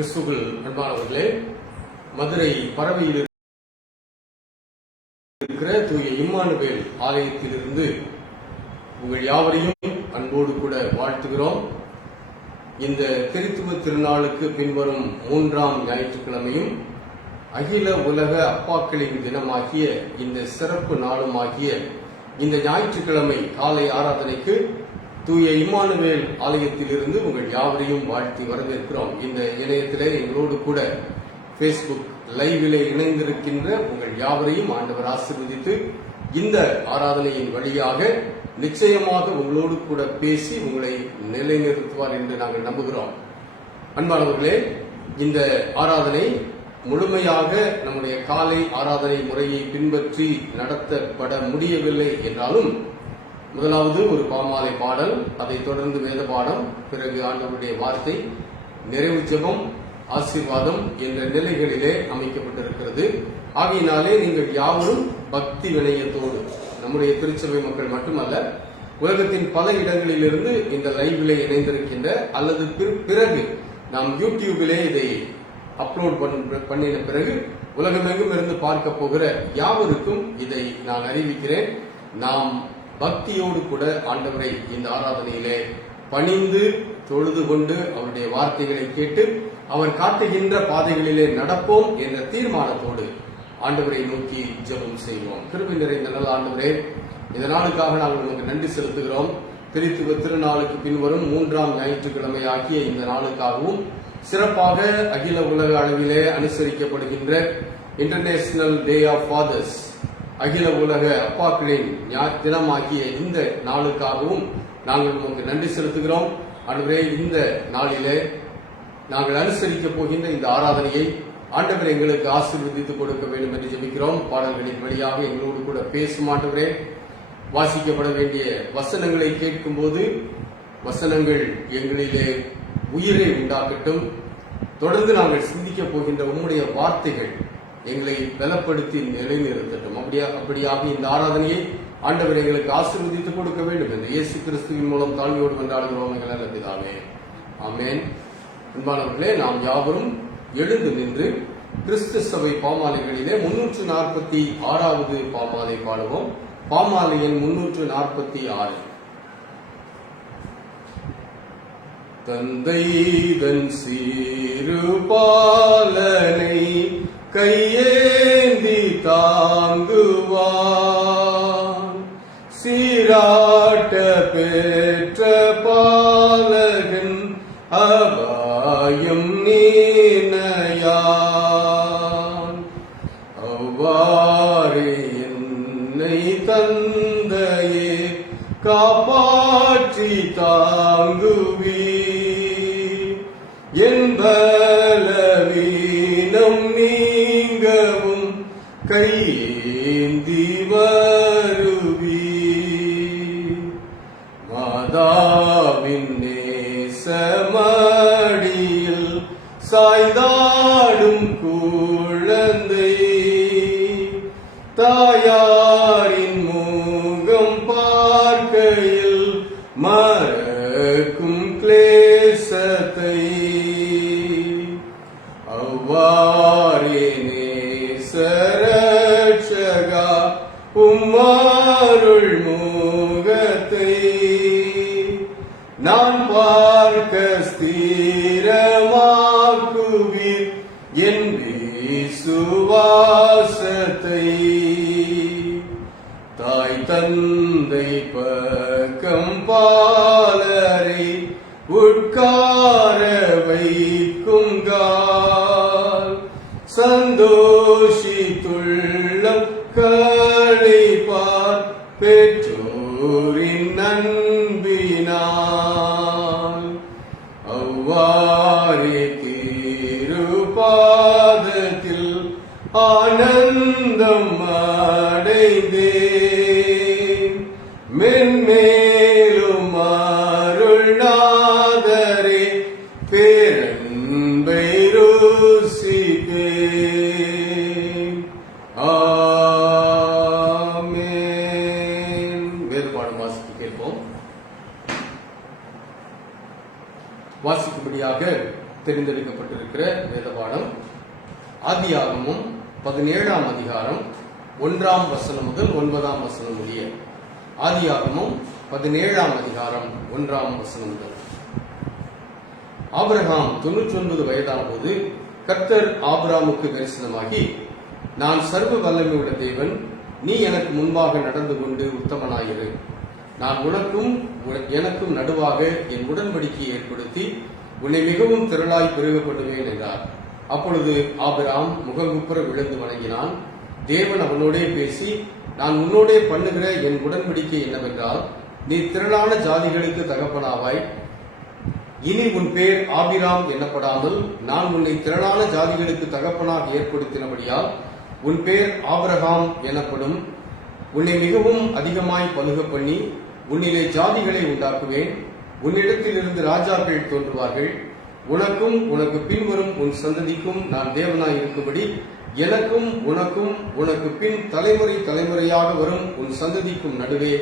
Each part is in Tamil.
கிறிஸ்துவில் அன்பானவர்களே, மதுரை பரவையில் இருக்கிற தூய இம்மானுவேல் ஆலயத்திலிருந்து உங்கள் யாவரையும் அன்போடு கூட வாழ்த்துகிறோம். இந்த திருத்துவ திருநாளுக்கு பின்வரும் 3ஆம் ஞாயிற்றுக்கிழமையும் அகில உலக அப்பாக்களின் தினமாகிய இந்த சிறப்பு நாளுமாகிய இந்த ஞாயிற்றுக்கிழமை காலை ஆராதனைக்கு தூய இம்மானுவேல் ஆலயத்திலிருந்து உங்கள் யாவரையும் வாழ்த்தி வரவேற்கிறோம். இந்த இணையத்திலே எங்களோடு கூட பேஸ்புக் லைவிலே இணைந்திருக்கின்ற உங்கள் யாவரையும் ஆண்டவர் ஆசீர்வதித்து இந்த ஆராதனையின் வழியாக நிச்சயமாக உங்களோடு கூட பேசி உங்களை நிலைநிறுத்துவார் என்று நாங்கள் நம்புகிறோம். அன்பானவர்களே, இந்த ஆராதனை முழுமையாக நம்முடைய காலை ஆராதனை முறையை பின்பற்றி நடத்தப்பட முடியவில்லை என்றாலும், முதலாவது ஒரு பாமாலை பாடல், அதைத் தொடர்ந்து வேத பாடம், பிறகு ஆண்டவருடைய வார்த்தை, நிறைவு ஜெபம், ஆசீர்வாதம் என்ற நிலைகளிலே அமைக்கப்பட்டிருக்கிறது. ஆகையினாலே நீங்கள் யாவரும் பக்தி வினயத்தோடு, நம்முடைய திருச்சபை மக்கள் மட்டுமல்ல, உலகத்தின் பல இடங்களிலிருந்து இந்த லைவிலே இணைந்திருக்கின்ற அல்லது பிறகு நாம் யூடியூபிலே இதை அப்லோட் பண்ணின பிறகு உலகமெங்கும் இருந்து பார்க்க போகிற யாவருக்கும் இதை நான் அறிவிக்கிறேன். நாம் பக்தியோடு கூட ஆண்டவரை இந்த ஆராதனையிலே பணிந்து தொழுது கொண்டு அவருடைய வார்த்தைகளை கேட்டு அவர் காட்டுகின்ற பாதைகளிலே நடப்போம் என்ற தீர்மானத்தோடு ஆண்டவரை நோக்கி ஜெபம் செய்வோம். கிருபை நிறைந்த நல்ல ஆண்டவரே, இந்த நாளுக்காக நாங்கள் உங்களுக்கு நன்றி செலுத்துகிறோம். திருத்துவ திருநாளுக்கு பின்வரும் 3ஆம் ஞாயிற்றுக்கிழமை ஆகிய இந்த நாளுக்காகவும் சிறப்பாக அகில உலக அளவிலே அனுசரிக்கப்படுகின்ற இன்டர்நேஷனல் டே ஆஃப் ஃபாதர்ஸ், அகில உலக அப்பாக்களின் தினமாகிய இந்த நாளுக்காகவும் நாங்கள் உங்களுக்கு நன்றி செலுத்துகிறோம். ஆண்டவரே, இந்த நாளிலே நாங்கள் அனுசரிக்க போகின்ற இந்த ஆராதனையை ஆண்டவர் எங்களுக்கு ஆசீர்வதித்து கொடுக்க வேண்டும் என்று ஜெபிக்கிறோம். பாடல்களின் வழியாக எங்களோடு கூட பேசும் ஆண்டவரே, வாசிக்கப்பட வேண்டிய வசனங்களை கேட்கும் போது வசனங்கள் எங்களிலே உயிரை உண்டாக்கட்டும். தொடர்ந்து நாங்கள் சிந்திக்க போகின்ற உம்முடைய வார்த்தைகள் எங்களை பலப்படுத்தி நிலைநிறுத்தட்டும். அப்படியாக இந்த ஆராதனையை ஆண்டவர் எங்களுக்கு ஆசீர்வதித்துக் கொடுக்க வேண்டும் என்று இயேசு கிறிஸ்துவின் மூலம் தாழ்மையோடு கொண்டாடுகிறோம் எங்கள் நல்ல பிதாவே, ஆமென். அன்பானவர்களே, நாம் யாவரும் எழுந்து நின்று கிறிஸ்து சபை பாமாலைகளிலே 346வது பாமாலை பாடுவோம். பாமாலை எண் 346. தந்தை தன் சீரு பாலனை கையேந்தி தாங்குவான், சீராட்ட பெற்ற பாலகன் அபாயம் நீனையான். அவ்வாறே என்னை தந்தையே காப்பாற்றி தாங்குவி, என் பலவீனம் நீங்கவும் கையேந்தி வருவி. மாதாவின் நேசமடியில் சாய்ந்தாடும் குழந்தை, தாயாரின் முகம் பார்க்கையில் மறக்கும் கிளேசத்தை. அவ்வாறே நேசரட்சகா உம்மருள் முகத்தை நான் பார்க்க ஸ்திரமாக்குவீர் என் விசுவாசத்தை. தாய் தந்தை பக்கம் பாலரை உட்கார வைக்கும் கால், சந்தோஷித்துள்ளம் களிப்பார் பெற்றோரின் நண்பினால். அவ்வாறே திருப்பாதத்தில் ஆனந்தம் அடைந்தேன், மென்மேலும் அருள்நாதரே பேரன்பை ருசிப்பேன். ஆமென். வேறுபாடு வாசித்து கேட்போம். வாசிக்கும்படியாக தெரிந்தெடுக்கப்பட்டிருக்கிற வேத பாடம் ஆதியாகமம் 17ஆம் அதிகாரம் 1ஆம் வசனம் முதல் 9ஆம் வசனம் முடிய. ஆதியாகமம் 17ஆம் அதிகாரம் 1ஆம் வசனம் முதல். ஆபிரகாம் 99 வயதான போது கர்த்தர் ஆபிரகாமுக்கு தரிசனமாகி, நான் சர்வ வல்லமையுள்ள தேவன், நீ எனக்கு முன்பாக நடந்து கொண்டு உத்தமனாயிரு. நான் உனக்கும் எனக்கும் நடுவாக என் உடன்படிக்கையை ஏற்படுத்தி உன்னை மிகவும் திரளாய் பெருகப்படுவேன் என்றார். அப்பொழுது ஆபிரகாம் முகங்குப்புற விழுந்து வணங்கினான். தேவன் அவனோடே பேசி, நான் உன்னோடே பண்ணுகிற என் உடன்படிக்கை என்னவென்றால், நீ திரளான ஜாதிகளுக்கு தகப்பனாவாய். இனி உன் பேர் ஆபிராம் என்னப்படாமல் நான் உன்னை திரளான ஜாதிகளுக்கு தகப்பனாக ஏற்படுத்தினபடியால் உன் பேர் ஆபிரகாம் எனப்படும். உன்னை மிகவும் அதிகமாய் பலுக பண்ணி உன்னிலே ஜாதிகளை உண்டாக்குவேன். உன்னிடத்திலிருந்து ராஜாக்கள் தோன்றுவார்கள். உனக்கும் உனக்கு பின்வரும் உன் சந்ததிக்கும் நான் தேவனாய் இருக்கும்படி எனக்கும் உனக்கும் உனக்கு பின் தலைமுறை தலைமுறையாக வரும் உன் சந்ததிக்கும் நடுவே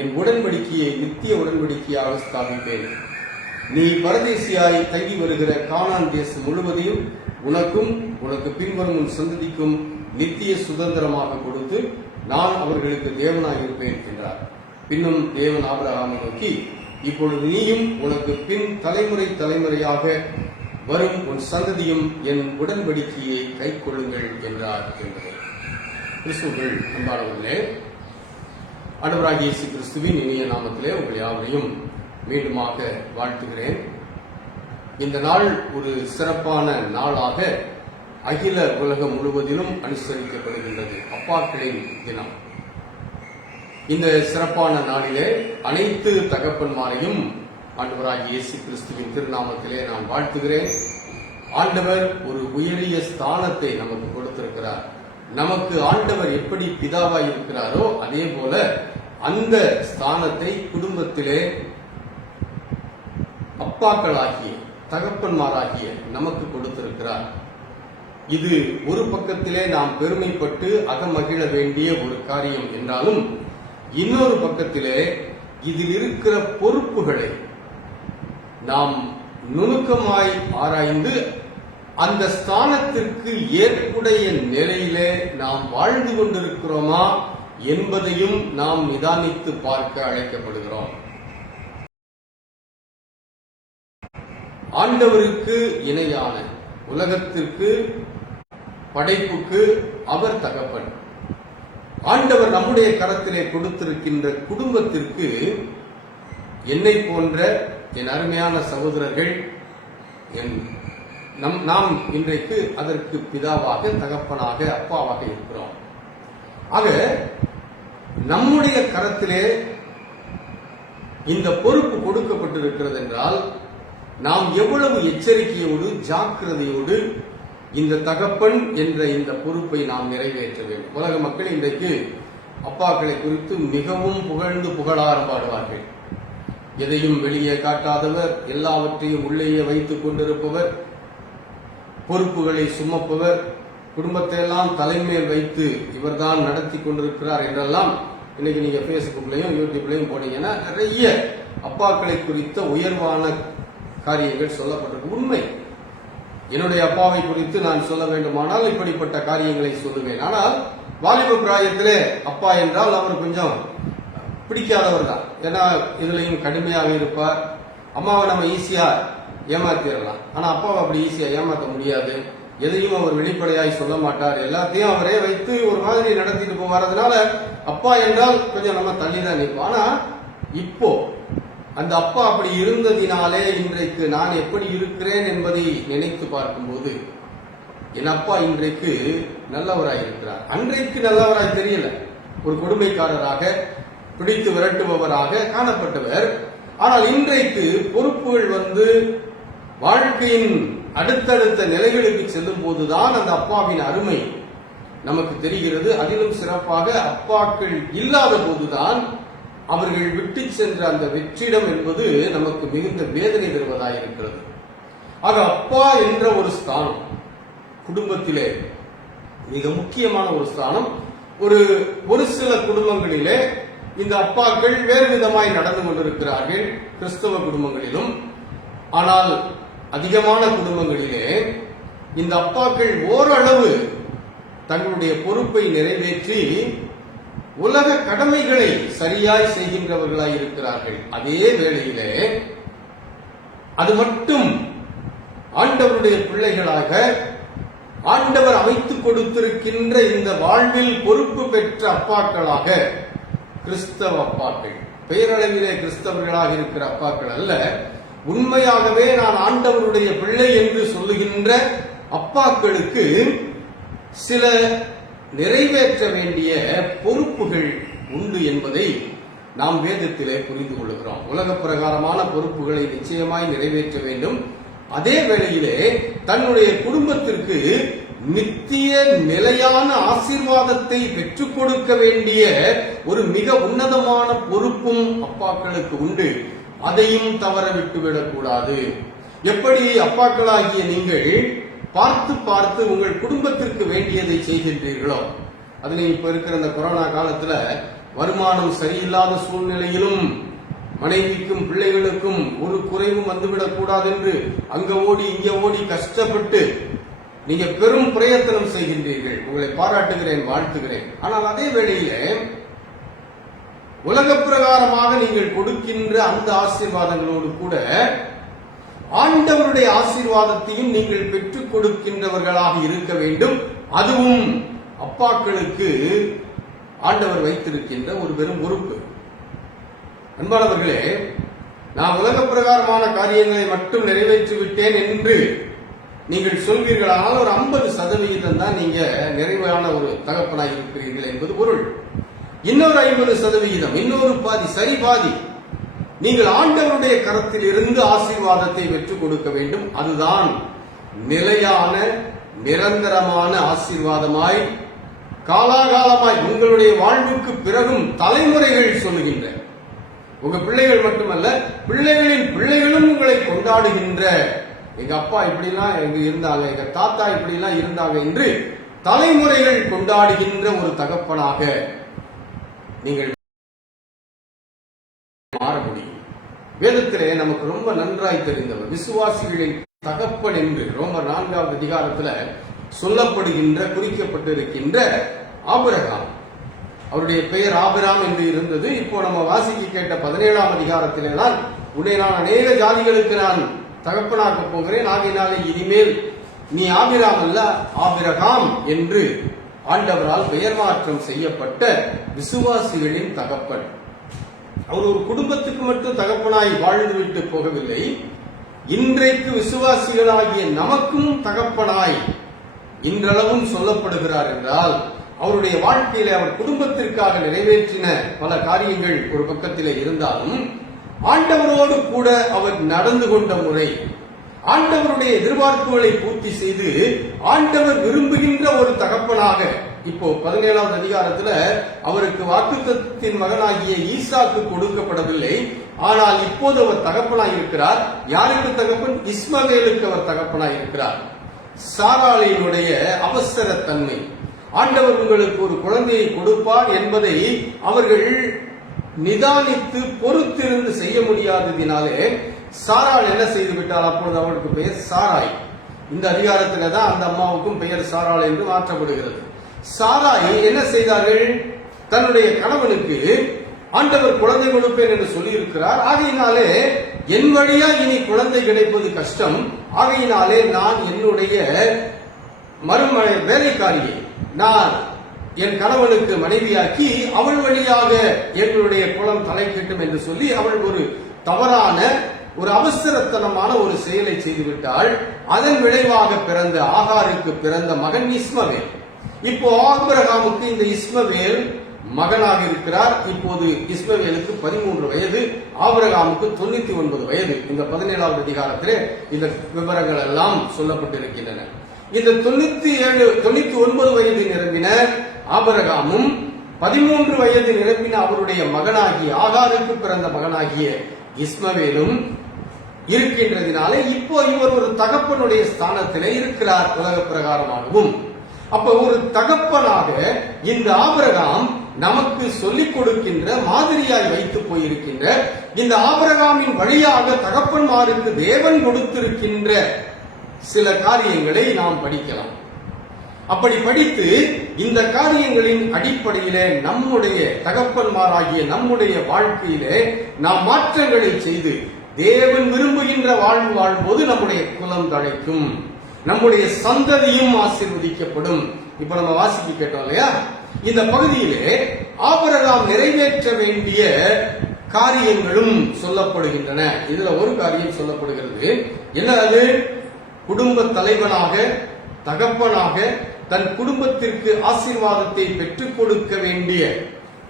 என் உடன்படிக்கையை நித்திய உடன்படிக்கையாக ஸ்தாபிப்பேன். நீ பரதேசியாய் தங்கி வருகிற கானான் தேசம் முழுவதையும் உனக்கும் உனக்கு பின்வரும் உன் சந்ததிக்கும் நித்திய சுதந்திரமாக கொடுத்து நான் அவர்களுக்கு தேவனாய் இருப்பேன் என்றார். பின்னும் தேவன் ஆபிரகாமை நோக்கி, இப்பொழுது நீயும் உனக்கு பின் தலைமுறை தலைமுறையாக வரும் உன் சந்ததியும் என் உடன்படிக்கையை கை கொள்ளுங்கள் என்றார் என்பது. கிறிஸ்துவுக்குள் அன்பானவர்களே, ஆண்டவராகிய இயேசு கிறிஸ்துவின் இனிய நாமத்திலே உங்கள் யாவரையும் மீண்டுமாக வாழ்த்துகிறேன். இந்த நாள் ஒரு சிறப்பான நாளாக அகில உலகம் முழுவதிலும் அனுசரிக்கப்படுகின்றது, அப்பாக்களின் தினம். இந்த சிறப்பான நாளிலே அனைத்து தகப்பன்மாரையும் ஆண்டவராகிய இயேசு கிறிஸ்துவின் திருநாமத்திலே நான் வாழ்த்துகிறேன். ஆண்டவர் ஒரு உயரிய ஸ்தானத்தை நமக்கு கொடுத்திருக்கிறார். நமக்கு ஆண்டவர் எப்படி பிதாவாய் இருக்கிறாரோ அதே போல அந்த ஸ்தானத்தை குடும்பத்திலே அப்பாக்களாகிய தகப்பன்மாராகிய நமக்கு கொடுத்திருக்கிறார். இது ஒரு பக்கத்திலே நாம் பெருமைப்பட்டு அகமகிழ வேண்டிய ஒரு காரியம் என்றாலும், இன்னொரு பக்கத்திலே இதில் இருக்கிற பொறுப்புகளை நாம் நுணுக்கமாய் ஆராய்ந்து அந்த ஸ்தானத்திற்கு ஏற்புடைய நிலையிலே நாம் வாழ்ந்து கொண்டிருக்கிறோமா என்பதையும் நாம் நிதானித்து பார்க்க அழைக்கப்படுகிறோம். ஆண்டவருக்கு இணையான உலகத்திற்கு படைப்புக்கு அவர் தகப்பன். ஆண்டவர் நம்முடைய கரத்திலே கொடுத்திருக்கின்ற குடும்பத்திற்கு என்னை போன்ற என் அருமையான சகோதரர்கள் நாம் இன்றைக்கு அதற்கு பிதாவாக தகப்பனாக அப்பாவாக இருக்கிறோம். ஆக நம்முடைய கரத்திலே இந்த பொறுப்பு கொடுக்கப்பட்டிருக்கிறது என்றால் நாம் எவ்வளவு எச்சரிக்கையோடு ஜாக்கிரதையோடு இந்த தகப்பன் என்ற இந்த பொறுப்பை நாம் நிறைவேற்ற வேண்டும். உலக மக்கள் இன்றைக்கு அப்பாக்களை குறித்து மிகவும் புகழ்ந்து புகழாரம் பாடுவார்கள். எதையும் வெளியே காட்டாதவர், எல்லாவற்றையும் உள்ளேயே வைத்துக் கொண்டிருப்பவர், பொறுப்புகளை சுமப்பவர், குடும்பத்தை எல்லாம் தலைமையில் வைத்து இவர்தான் நடத்தி கொண்டிருக்கிறார் என்றெல்லாம் இன்னைக்கு நீங்க பேஸ்புக்லயும் யூடியூப்லயும் போனீங்கன்னா நிறைய அப்பாக்களை குறித்த உயர்வான காரியங்கள் சொல்லப்பட்டிருக்கு. உண்மை. என்னுடைய அப்பாவை குறித்து நான் சொல்ல வேண்டுமானால் இப்படிப்பட்ட காரியங்களை சொல்லுவேன். ஆனால் வாலிப பிராயத்திலே அப்பா என்றால் அவர் கொஞ்சம் பிடிக்காதவர் தான். ஏன்னா இதுலயும் கடுமையாக இருப்பார். அம்மாவை நம்ம ஈஸியா ஏமாத்திடலாம், ஆனா அப்பாவை அப்படி ஈஸியா ஏமாற்ற முடியாது. எதையும் அவர் வெளிப்படையாய் சொல்ல மாட்டார். எல்லாத்தையும் அவரே வைத்து ஒரு மாதிரி நடத்திட்டு போவார். அதனால அப்பா என்றால் கொஞ்சம் நம்ம தள்ளிதான் நிற்போம். ஆனா இப்போ அந்த அப்பா அப்படி இருந்ததினாலே இன்றைக்கு நான் எப்படி இருக்கிறேன் என்பதை நினைத்து பார்க்கும்போது என் அப்பா இன்றைக்கு நல்லவராய் இருக்கிறார். அன்றைக்கு நல்லவராய் தெரியல, ஒரு கொடுமைக்காரராக பிடித்து விரட்டுபவராக காணப்பட்டவர். ஆனால் இன்றைக்கு பொறுப்புகள் வந்து வாழ்க்கையின் அடுத்தடுத்த நிலைகளுக்கு செல்லும் போதுதான் அந்த அப்பாவின் அருமை நமக்கு தெரிகிறது. அதிலும் சிறப்பாக அப்பாக்கள் இல்லாத போதுதான் அவர்கள் விட்டு சென்ற அந்த வெற்றிடம் என்பது நமக்கு மிகுந்த வேதனை தருவதாயிருக்கிறது. ஆக அப்பா என்ற ஒரு ஸ்தானம் குடும்பத்திலே மிக முக்கியமான ஒரு ஸ்தானம். ஒரு சில குடும்பங்களிலே இந்த அப்பாக்கள் வேறு விதமாய் நடந்து கொண்டிருக்கிறார்கள், கிறிஸ்தவ குடும்பங்களிலும். ஆனால் அதிகமான குடும்பங்களிலே இந்த அப்பாக்கள் ஓரளவு தங்களுடைய பொறுப்பை நிறைவேற்றி உலக கடமைகளை சரியாய் செய்கின்றவர்களாய் இருக்கிறார்கள். அதே வேளையிலே அது மட்டும் ஆண்டவருடைய பிள்ளைகளாக ஆண்டவர் அமைத்துக் கொடுத்திருக்கின்ற இந்த வாழ்வில் பொறுப்பு பெற்ற அப்பாக்களாக கிறிஸ்தவ அப்பாக்கள், பெயரளவிலே கிறிஸ்தவர்களாக இருக்கிற அப்பாக்கள் அல்ல, உண்மையாகவே நான் ஆண்டவருடைய பிள்ளை என்று சொல்லுகின்ற அப்பாக்களுக்கு சில நிறைவேற்ற வேண்டிய பொறுப்புகள் உண்டு என்பதை நாம் வேதத்திலே புரிந்து கொள்கிறோம். உலக பிரகாரமான பொறுப்புகளை நிச்சயமாய் நிறைவேற்ற வேண்டும். அதே வேளையிலே தன்னுடைய குடும்பத்திற்கு நித்திய நிலையான ஆசீர்வாதத்தை பெற்றுக் கொடுக்க வேண்டிய ஒரு மிக உன்னதமான பொறுப்பும் அப்பாக்களுக்கு உண்டு. அதையும் தவற விட்டுவிடக் கூடாது. எப்படி அப்பாக்களாகிய நீங்கள் பார்த்து பார்த்து உங்கள் குடும்பத்திற்கு வேண்டியதை செய்கின்றீர்களோ, அதுல இப்ப இருக்கிற இந்த கொரோனா காலத்துல வருமானம் சரியில்லாத சூழ்நிலையிலும் மனைவிக்கும் பிள்ளைகளுக்கும் ஒரு குறைவும் வந்துவிடக் கூடாது என்று அங்க ஓடி இங்க ஓடி கஷ்டப்பட்டு நீங்க பெரும் பிரயத்தனம் செய்கின்றீர்கள். உங்களை பாராட்டுகிறேன், வாழ்த்துகிறேன். ஆனால் அதே வேளையிலே உலக பிரகாரமாக நீங்கள் கொடுக்கின்ற அந்த ஆசீர்வாதங்களோடு கூட ஆண்டவருடைய ஆசீர்வாதத்தையும் நீங்கள் பெற்றுக் கொடுக்கின்றவர்களாக இருக்க வேண்டும். அதுவும் அப்பாக்களுக்கு ஆண்டவர் வைத்திருக்கின்ற ஒரு பெரும் பொறுப்பு. அன்பானவர்களே, நான் உலக பிரகாரமான காரியங்களை மட்டும் நிறைவேற்றிவிட்டேன் என்று நீங்கள் சொல்வீர்களானால் ஒரு 50% தான் நீங்க நிறைவான ஒரு தகப்பனாய் இருக்கிறீர்கள் என்பது பொருள். இன்னொரு 50%, இன்னொரு பாதி, சரி பாதி நீங்கள் ஆண்டவருடைய கரத்தில் இருந்து ஆசீர்வாதத்தை பெற்றுக் கொடுக்க வேண்டும். அதுதான் நிலையான நிரந்தரமான ஆசீர்வாதமாய் காலாகாலமாய் உங்களுடைய வாழ்வுக்கு பிறகும் தலைமுறைகள் சொல்லுகின்ற, உங்க பிள்ளைகள் மட்டுமல்ல, பிள்ளைகளின் பிள்ளைகளும் உங்களை கொண்டாடுகின்ற, எங்க அப்பா இப்படிலாம் எங்க இருந்தாங்க, எங்க தாத்தா இப்படிலாம் இருந்தாங்க என்று தலைமுறைகள் கொண்டாடுகின்ற ஒரு தகப்பனாக நீங்கள் மாற முடியும். வேதத்திலே நமக்கு ரொம்ப நன்றாய் தெரிந்தவர், விசுவாசிகளின் தகப்பன் என்று ரோமர் 4வது அதிகாரத்தில் சொல்லப்படுகின்ற, குறிக்கப்பட்டிருக்கின்ற ஆபிரகாம். அவருடைய பெயர் ஆபிராம் என்று இருந்தது. இப்போ நம்ம வாசிக்க கேட்ட 17ஆம் அதிகாரத்திலே தான், உன்னை நான் அநேக ஜாதிகளுக்கு நான் தகப்பனாக்க போகிறேன், ஆகையினாலே இனிமேல் நீ ஆபிராம் அல்ல ஆபிரகாம் என்று ஆண்டவரால் பெயர் மாற்றம் செய்யப்பட்ட விசுவாசிகளின் தகப்பன். அவர் ஒரு குடும்பத்துக்கு மட்டும் தகப்பனாய் வாழ்ந்துவிட்டு போகவில்லை, இன்றைக்கு விசுவாசிகளாகிய நமக்கும் தகப்பனாய் இன்றளவும் சொல்லப்படுகிறார் என்றால், அவருடைய வாழ்க்கையில அவர் குடும்பத்திற்காக நிறைவேற்றின பல காரியங்கள் ஒரு பக்கத்திலே இருந்தாலும், ஆண்டவரோடு கூட அவர் நடந்து கொண்ட முறை, ஆண்டவருடைய எதிர்பார்ப்புகளை பூர்த்தி செய்து ஆண்டவர் விரும்புகின்ற ஒரு தகப்பனாக, இப்போ 17வது அதிகாரத்துல அவருக்கு வாக்குத்தத்தின் மகனாகிய ஈசாக்கு கொடுக்கப்படவில்லை, ஆனால் இப்போது அவர் தகப்பனாய் இருக்கிறார். யாருக்கு தகப்பன்? இஸ்மவேலுக்கு அவர் தகப்பனாய் இருக்கிறார். சாராளினுடைய அவசரத்தன்மை, ஆண்டவர் உங்களுக்கு ஒரு குழந்தையை கொடுப்பார் என்பதை அவர்கள் நிதானித்து பொறுத்திருந்து செய்ய முடியாததினாலே சாராள் என்ன செய்து விட்டார்? அப்பொழுது அவளுக்கு பெயர் சாராய். இந்த அதிகாரத்தில தான் அந்த அம்மாவுக்கும் பெயர் சாராள் என்று மாற்றப்படுகிறது. சாராய் என்ன செய்தார்கள்? தன்னுடைய கணவனுக்கு ஆண்டவர் குழந்தை கொடுப்பேன் என்று சொல்லியிருக்கிறார், ஆகையினாலே என் வழியா இனி குழந்தை கிடைப்பது கஷ்டம், ஆகையினாலே நான் என்னுடைய மருமக வேலைக்காரியை நான் என் கணவனுக்கு மனைவியாக்கி அவள் வழியாக எங்களுடைய குலம் தலை கட்டும் என்று சொல்லி அவள் ஒரு தவறான, ஒரு அவசரத்தனமான ஒரு செயலை செய்துவிட்டாள். அதன் விளைவாக பிறந்த ஆகாருக்கு பிறந்த மகன் இஸ்மவேல். இப்போ ஆபிரகாமுக்கு இந்த இஸ்மவேல் மகனாக இருக்கிறார். இப்போது இஸ்மவேலுக்கு 13 வயது, ஆபிரகாமுக்கு 99 வயது. இந்த 17வது அதிகாரத்திலே இந்த விவரங்கள் எல்லாம் சொல்லப்பட்டிருக்கின்றன. இந்த 99 வயது நிரம்பின ஆபிரகாமும் 13 வயது நிரம்பின அவருடைய மகனாகிய ஆகாருக்கு பிறந்த மகனாகிய இஸ்மவேலும் இருக்கின்றதினாலே இப்போ இவர் ஒரு தகப்பனுடைய ஸ்தானத்திலே இருக்கிறார் உலக பிரகாரமாகவும். அப்ப ஒரு தகப்பனாக இந்த ஆபிரகாம் நமக்கு சொல்லிக் கொடுக்கின்ற, மாதிரியாய் வைத்து போயிருக்கின்ற இந்த ஆபிரகாமின் வழியாக தகப்பன்மாருக்கு தேவன் கொடுத்திருக்கின்ற சில காரியங்களை நாம் படிக்கலாம். அப்படி படித்து இந்த காரியங்களின் அடிப்படையிலே நம்முடைய தகப்பன்மாராகிய நம்முடைய வாழ்க்கையிலே நாம் மாற்றங்களை செய்து தேவன் விரும்புகின்ற வாழ்வு வாழும்போது நம்முடைய குலம் தழைக்கும், நம்முடைய சந்ததியும் ஆசீர்வதிக்கப்படும். இப்ப நம்ம வாசிக்க கேட்டோம் இல்லையா, இந்த பகுதியிலே ஆபிரகாம் நிறைவேற்ற வேண்டிய காரியங்களும் சொல்லப்படுகின்றன. இதுல ஒரு காரியம் சொல்லப்படுகிறது. என்ன அது? குடும்ப தலைவனாக, தகப்பனாக தன் குடும்பத்திற்கு ஆசீர்வாதத்தை பெற்றுக் கொடுக்க வேண்டிய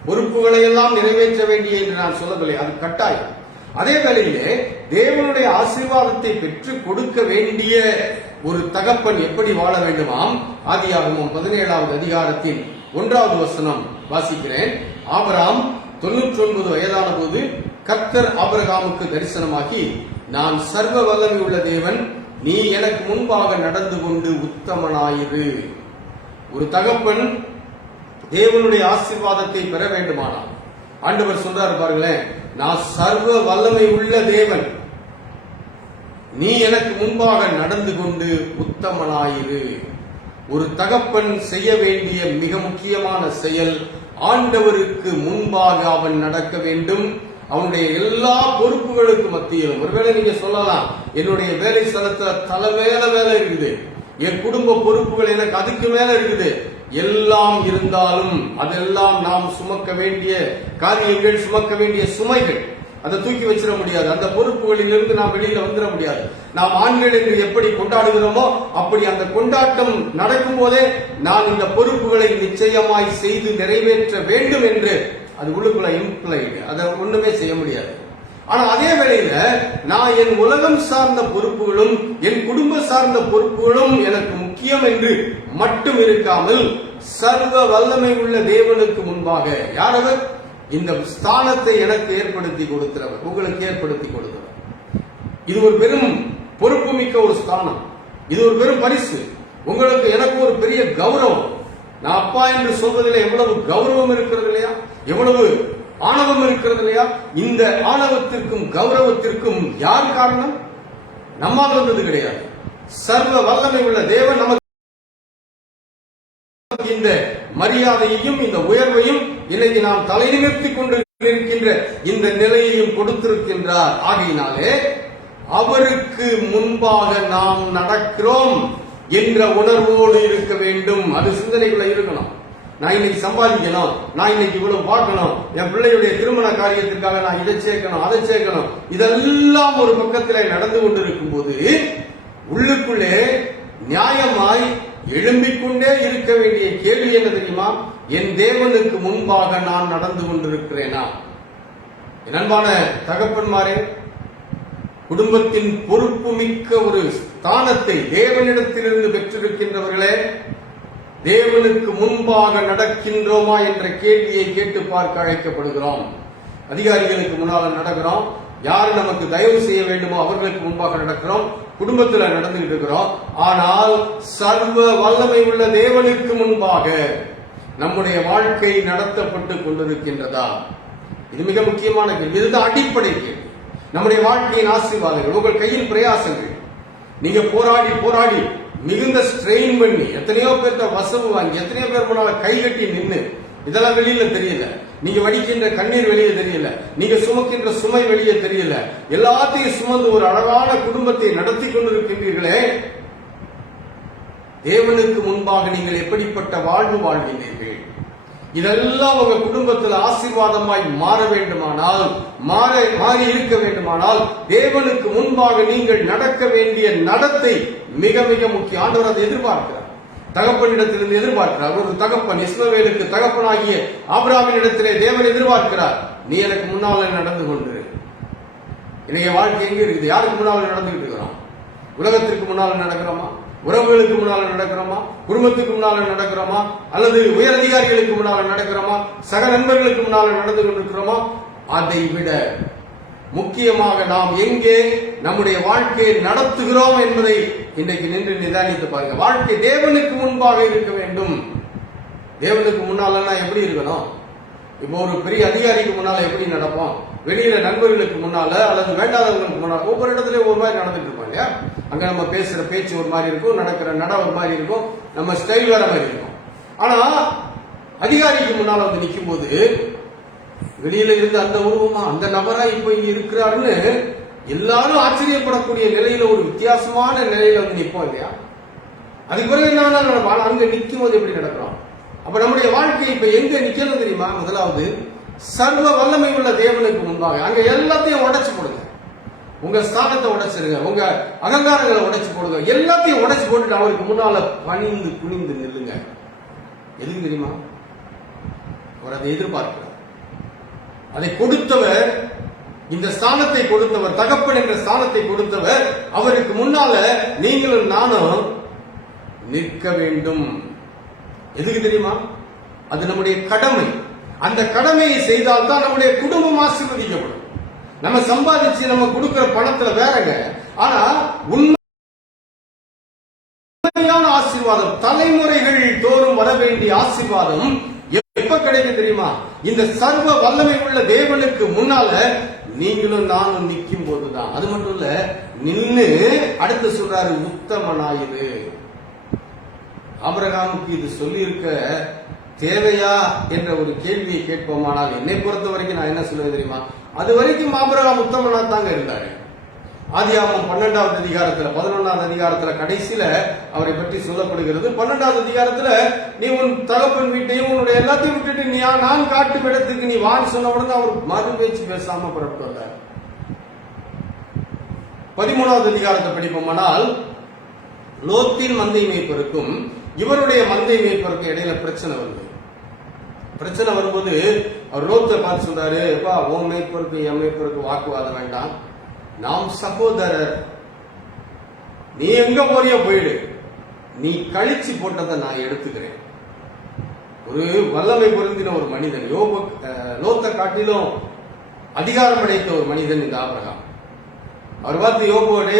பொறுப்புகளை எல்லாம் நிறைவேற்ற வேண்டிய என்று நான் சொல்லவில்லை, அது கட்டாயம். அதே வேளையிலே தேவனுடைய ஆசீர்வாதத்தை பெற்றுக் கொடுக்க வேண்டிய ஒரு தகப்பன் எப்படி வாழ வேண்டுமாம்? ஆதியாகமம் 17வது அதிகாரத்தின் 1வது வசனம் வாசிக்கிறேன். ஆபிரகாம் 99 வயதான போது கர்த்தர் ஆபிரகாமுக்கு தரிசனமாகி, நான் சர்வ வல்லமை உள்ள தேவன், நீ எனக்கு முன்பாக நடந்து கொண்டு உத்தமனாயிரு. ஒரு தகப்பன் தேவனுடைய ஆசீர்வாதத்தை பெற வேண்டுமானால் ஆண்டவர் சொல்றாரு பாருங்களேன், நான் சர்வ வல்லமை உள்ள தேவன், நீ எனக்கு முன்பாக நடந்து கொண்டு உத்தமனாயிரு. ஒரு தகப்பன் செய்ய வேண்டிய மிக முக்கியமான செயல், ஆண்டவருக்கு முன்பாக அவன் நடக்க வேண்டும். அவனுடைய எல்லா பொறுப்புகளுக்கு மத்தியிலும், ஒருவேளை நீங்க சொல்லலாம், என்னுடைய வேலை ஸ்தலத்துல தலைமையில வேலை இருக்குது, என் குடும்ப பொறுப்புகள் எனக்கு அதுக்கு மேல இருக்குது, எல்லாம் இருந்தாலும் அதெல்லாம் நாம் சுமக்க வேண்டிய காரியங்கள், சுமக்க வேண்டிய சுமைகள், அதை தூக்கி வச்சிட முடியாது. அந்த பொறுப்புகளில் இருந்து நாம் வெளியில வந்துட முடியாது. நாம் ஆண்கள் என்று எப்படி கொண்டாடுகிறோமோ அப்படி அந்த கொண்டாட்டம் நடக்கும் போதே நான் இந்த பொறுப்புகளை நிச்சயமாய் செய்து நிறைவேற்ற வேண்டும் என்று அது உள்ளுக்குள்ள இம்ப்ளைடு, அதை ஒண்ணுமே செய்ய முடியாது. ஆனா அதே வேளையில நான் என் உலகம் சார்ந்த பொறுப்புகளும் என் குடும்ப சார்ந்த பொறுப்புகளும் எனக்கு முக்கியம் என்று மட்டும் இருக்காமல், சர்வ வல்லமை உள்ள தேவனுக்கு முன்பாக, யாரவர்? இந்த ஸ்தானத்தை எனக்கு ஏற்படுத்தி கொடுக்கிறவர், உங்களுக்கு ஏற்படுத்தி கொடுக்கிறவர். இது ஒரு பெரும் பொறுப்பு மிக்க ஒரு ஸ்தானம், இது ஒரு பெரும் பரிசு. உங்களுக்கு எனக்கு ஒரு பெரிய கௌரவம். நான் அப்பா என்று சொல்வதில் எவ்வளவு கௌரவம் இருக்கிறது இல்லையா, எவ்வளவு ஆணவம் இருக்கிறது இல்லையா. இந்த ஆணவத்திற்கும் கௌரவத்திற்கும் யார் காரணம்? நம்மால் வந்தது கிடையாது. சர்வ வல்லமை உள்ள தேவன் நமக்கு இந்த மரியாதையையும் இந்த உயர்வையும் இன்னைக்கு நாம் தலை நிமிர்த்திக் கொண்டிருக்கின்ற இந்த நிலையையும் கொடுத்திருக்கின்றார். ஆகையினாலே அவருக்கு முன்பாக நாம் நடக்கிறோம் என்ற உணர்வோடு இருக்க வேண்டும். அது சிந்தனைக்குள்ள இருக்கணும். நான் இன்னைக்கு சம்பாதிக்கணும், நான் இன்னைக்கு இவ்வளவு பார்க்கணும், என் பிள்ளையுடைய திருமண காரியத்திற்காக நான் இதை சேர்க்கணும், அதை சேர்க்கணும், இதெல்லாம் ஒரு பக்கத்தில் நடந்து கொண்டிருக்கும் போது உள்ளுக்குள்ளே நியாயமாய் எழும்பிக் கொண்டே இருக்க வேண்டிய கேள்வி என்ன தெரியுமா? என் தேவனுக்கு முன்பாக நான் நடந்து கொண்டிருக்கிறேனா? என் அன்பான தகப்பன்மாரே, குடும்பத்தின் பொறுப்பு மிக்க ஒரு ஸ்தானத்தை தேவனிடத்திலிருந்து பெற்றிருக்கின்றவர்களே, தேவனுக்கு முன்பாக நடக்கின்றோமா என்ற கேள்வியை கேட்டு பார்க்க அழைக்கப்படுகிறோம். அதிகாரிகளுக்கு முன்னால நடக்கிறோம், யார் நமக்கு தயவு செய்ய வேண்டுமோ அவர்களுக்கு முன்பாக நடக்கிறோம், குடும்பத்தில் நடந்துகிட்டு இருக்கிறோம். ஆனால் சர்வ வல்லமை உள்ள தேவனுக்கு முன்பாக நம்முடைய வாழ்க்கை நடத்தப்பட்டு கொண்டிருக்கின்றதா? இது மிக முக்கியமான கேள்வி. இதுதான் அடிப்படை கேள்வி. நம்முடைய வாழ்க்கையின் ஆசீர்வாதங்கள், உங்கள் கையில் பிரயாசங்கள், நீங்க போராடி போராடி மிகுந்த ஸ்ட்ரெயின் பண்ணி எத்தனையோ பேர்த்த வசவு வாங்கி எத்தனையோ பேர் போனால கை கட்டி நின்று, இதெல்லாம் வெளியில தெரியல. நீங்க வடிக்கின்ற கண்ணீர் வெளியே தெரியல, நீங்க சுமக்கின்ற சுமை வெளியே தெரியல. எல்லாத்தையும் சுமந்து ஒரு அழகான குடும்பத்தை நடத்தி கொண்டிருக்கின்றீர்களே, தேவனுக்கு முன்பாக நீங்கள் எப்படிப்பட்ட வாழ்வு வாழ்கின்றீர்கள்? இதெல்லாம் உங்க குடும்பத்தில் ஆசீர்வாதமாய் மாற வேண்டுமானால், மாறி இருக்க வேண்டுமானால், தேவனுக்கு முன்பாக நீங்கள் நடக்க வேண்டிய நடத்தை மிக மிக முக்கியம். ஆண்டவர் அதை எதிர்பார்க்கிறார், தகப்பனிடத்திலிருந்து எதிர்பார்க்கிறார். ஒரு தகப்பன் இஸ்மவேலுக்கு தகப்பனாகிய ஆபிரகாமின் இடத்திலே தேவன் எதிர்பார்க்கிறார், நீ எனக்கு முன்னால் நடந்து கொண்டு. இன்னைக்கு வாழ்க்கை எங்க இருக்குது? யாருக்கு முன்னால் நடந்துகிட்டு இருக்கிறோம்? உலகத்திற்கு முன்னால் நடக்கிறோமா? உறவுகளுக்கு முன்னால நடக்கிறோமா? குடும்பத்துக்கு முன்னால நடக்கிறோமா? அல்லது உயர் அதிகாரிகளுக்கு முன்னால நடக்கிறோமா? சக நண்பர்களுக்கு முன்னால நடந்து கொண்டிருக்கிறோமா? அதை விட முக்கியமாக நாம் எங்கே நம்முடைய வாழ்க்கையை நடத்துகிறோம் என்பதை இன்றைக்கு நின்று நிதானித்து பாருங்க. வாழ்க்கை தேவனுக்கு முன்பாக இருக்க வேண்டும். தேவனுக்கு முன்னால எப்படி இருக்கணும்? இப்போ ஒரு பெரிய அதிகாரிக்கு முன்னால எப்படி நடப்போம், வெளியில நண்பர்களுக்கு முன்னால அல்லது வேண்டாதவங்களுக்கு முன்னால ஒவ்வொரு இடத்துலயும் ஒரு மாதிரி நடந்துட்டு இருப்போம் இல்லையா. அங்க நம்ம பேசுற பேச்சு ஒரு மாதிரி இருக்கும், நடக்கிற நட ஒரு மாதிரி இருக்கும், நம்ம ஸ்டைல் வேற மாதிரி இருக்கும். ஆனா அதிகாரிக்கு முன்னால வந்து நிற்கும் போது வெளியில இருந்து அந்த உருவமா அந்த நபரா இப்ப இங்க இருக்கிறாருன்னு எல்லாரும் ஆச்சரியப்படக்கூடிய நிலையில ஒரு வித்தியாசமான நிலையில வந்து நிற்போம் இல்லையா. அதுக்கு பிறகு என்ன அங்க நிற்கும் போது எப்படி நடக்கிறோம். அப்ப நம்முடைய வாழ்க்கை இப்ப எங்க நிக்கணும் தெரியுமா? முதலாவது சர்வ வல்லமை உள்ள தேவனுக்கு முன்பாக அங்க எல்லாத்தையும் உடைச்சு போடுங்க. உங்க ஸ்தானத்தை உடைச்சிருங்க, உங்க அகங்காரங்களை உடைச்சு போடுங்க, எல்லாத்தையும் உடைச்சு போட்டுட்டு அவருக்கு முன்னால பணிந்து குனிந்து நில்லுங்க. எதுக்கு தெரியுமா? அவர் அதை எதிர்பார்க்கிறார். அதை கொடுத்தவர், இந்த ஸ்தானத்தை கொடுத்தவர், தகப்பன் என்ற ஸ்தானத்தை கொடுத்தவர், அவருக்கு முன்னால நீங்களும் நானும் நிற்க வேண்டும். எதுக்கு தெரியுமா? அது நம்முடைய கடமை. அந்த கடமையை செய்தால் தான் நம்முடைய குடும்பம் ஆசீர்வதிக்கப்படும். நம்ம சம்பாதிச்சு நம்ம கொடுக்கிற பணத்துல வேறங்க. ஆனா உண்மையான ஆசீர்வாதம், தலைமுறைகள் தோறும் வர வேண்டிய ஆசீர்வாதம் எப்ப கிடைக்கும் தெரியுமா? இந்த சர்வ வல்லமை உள்ள தேவனுக்கு முன்னால நீங்களும் நானும் நிற்கும் போதுதான். அது மட்டும் இல்ல, நின்னு அடுத்து சொல்றாரு, உத்தமனாயிரு. ஆபிரகாமுக்கு இது சொல்லி இருக்க தேவையா என்ற ஒரு கேள்வியை கேட்போமானால், என்னை பொறுத்த வரைக்கும் நான் என்ன சொல்லுவேன் தெரியுமா? அது வரைக்கும் ஆபிரகாம் உத்தமனா தாங்க இருந்தாரு. ஆதியாகமம் 12வது அதிகாரத்துல 11வது அதிகாரத்துல கடைசியில அவரை பற்றி சொல்லப்படுகிறது. 12வது அதிகாரத்துல நீ உன் தகப்பன் வீட்டையும் உன்னுடைய எல்லாத்தையும் விட்டுட்டு நீ நான் காட்டும் இடத்துக்கு நீ வான்னு சொன்ன உடனே அவர் மறு பேச்சு பேசாம புறப்பட்டு வந்தார். 13வது அதிகாரத்தை படிப்போமானால், லோத்தின் மந்தை மேய்ப்பருக்கும் இவருடைய மந்தை மேய்ப்பருக்கும் இடையில பிரச்சனை வருது. பிரச்சனை வரும்போது அவர் லோத்தை பார்த்து சொல்றாரு, எப்பா உன் மேய்ப்பருக்கு என் மேய்ப்பருக்கு வாக்குவாதம் வேண்டாம், நாம் சகோதரர், நீ எங்க போறியோ போயிடு, நீ கழிச்சு போட்டதை நான் எடுத்துக்கிறேன். ஒரு வல்லமை பொருந்தின ஒரு மனிதன், லோத்தை காட்டிலும் அதிகாரம் அடைத்த ஒரு மனிதன் இந்த ஆபிரகாம். அவர் பார்த்து யோபோடு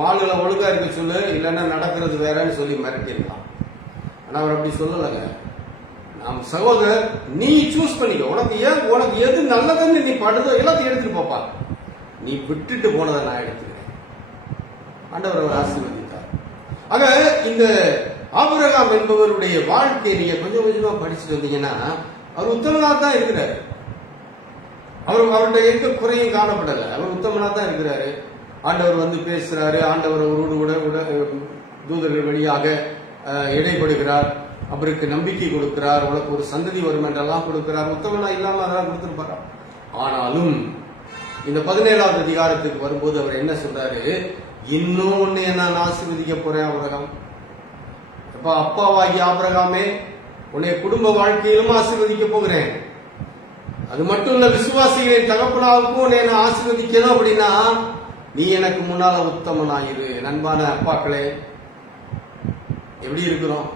வாழுல ஒழுங்கா இருக்க சொல்லு, இல்லைன்னா நடக்கிறது வேறன்னு சொல்லி மிரட்டிருக்கான். ஆனா அவர் அப்படி சொல்லலைங்க. நாம் சகோதரர், நீ சூஸ் பண்ணிக்க, உனக்கு எது நல்லதுன்னு நீ படுதோ எல்லாத்தையும் எடுத்துட்டு போப்பா, நீ விட்டுட்டு போனதை நான் எடுத்துக்கிறேன். ஆண்டவர் அவர் ஆசீர்வதித்தார். ஆக இந்த ஆபிரகாம் என்பவருடைய வாழ்க்கையை நீங்க கொஞ்சம் கொஞ்சமா படிச்சுட்டு வந்தீங்கன்னா, அவர் உத்தமனா தான் இருக்கிறாரு. அவருடைய எந்த குறையும் காணப்படல. அவர் உத்தமனா தான் இருக்கிறாரு. ஆண்டவர் வந்து பேசுறாரு, ஆண்டவர் அவரோடு தூதர்கள் வழியாக இடைப்படுகிறார், அவருக்கு நம்பிக்கை கொடுக்கிறார், உனக்கு ஒரு சந்ததி வரும் என்றெல்லாம் கொடுக்கிறார். உத்தமனா இல்லாம அதெல்லாம் கொடுத்துருப்பாரா? ஆனாலும் இந்த 17வது அதிகாரத்துக்கு வரும்போது அவர் என்ன சொல்றாரு, இன்னும் ஒன்னு நான் ஆசீர்வதிக்க போறேன் ஆபிரகாம். அப்பாவாகி ஆபிரகாமே, உன்னை குடும்ப வாழ்க்கையிலும் ஆசீர்வதிக்க போகிறேன். அது மட்டும் இல்ல, விசுவாசிகளின் தகப்பனாவுக்கும் நான் ஆசீர்வதிக்கணும். அப்படின்னா நீ எனக்கு முன்னால உத்தமனாயிரு. நண்பான அப்பாக்களே, எப்படி இருக்கிறோம்?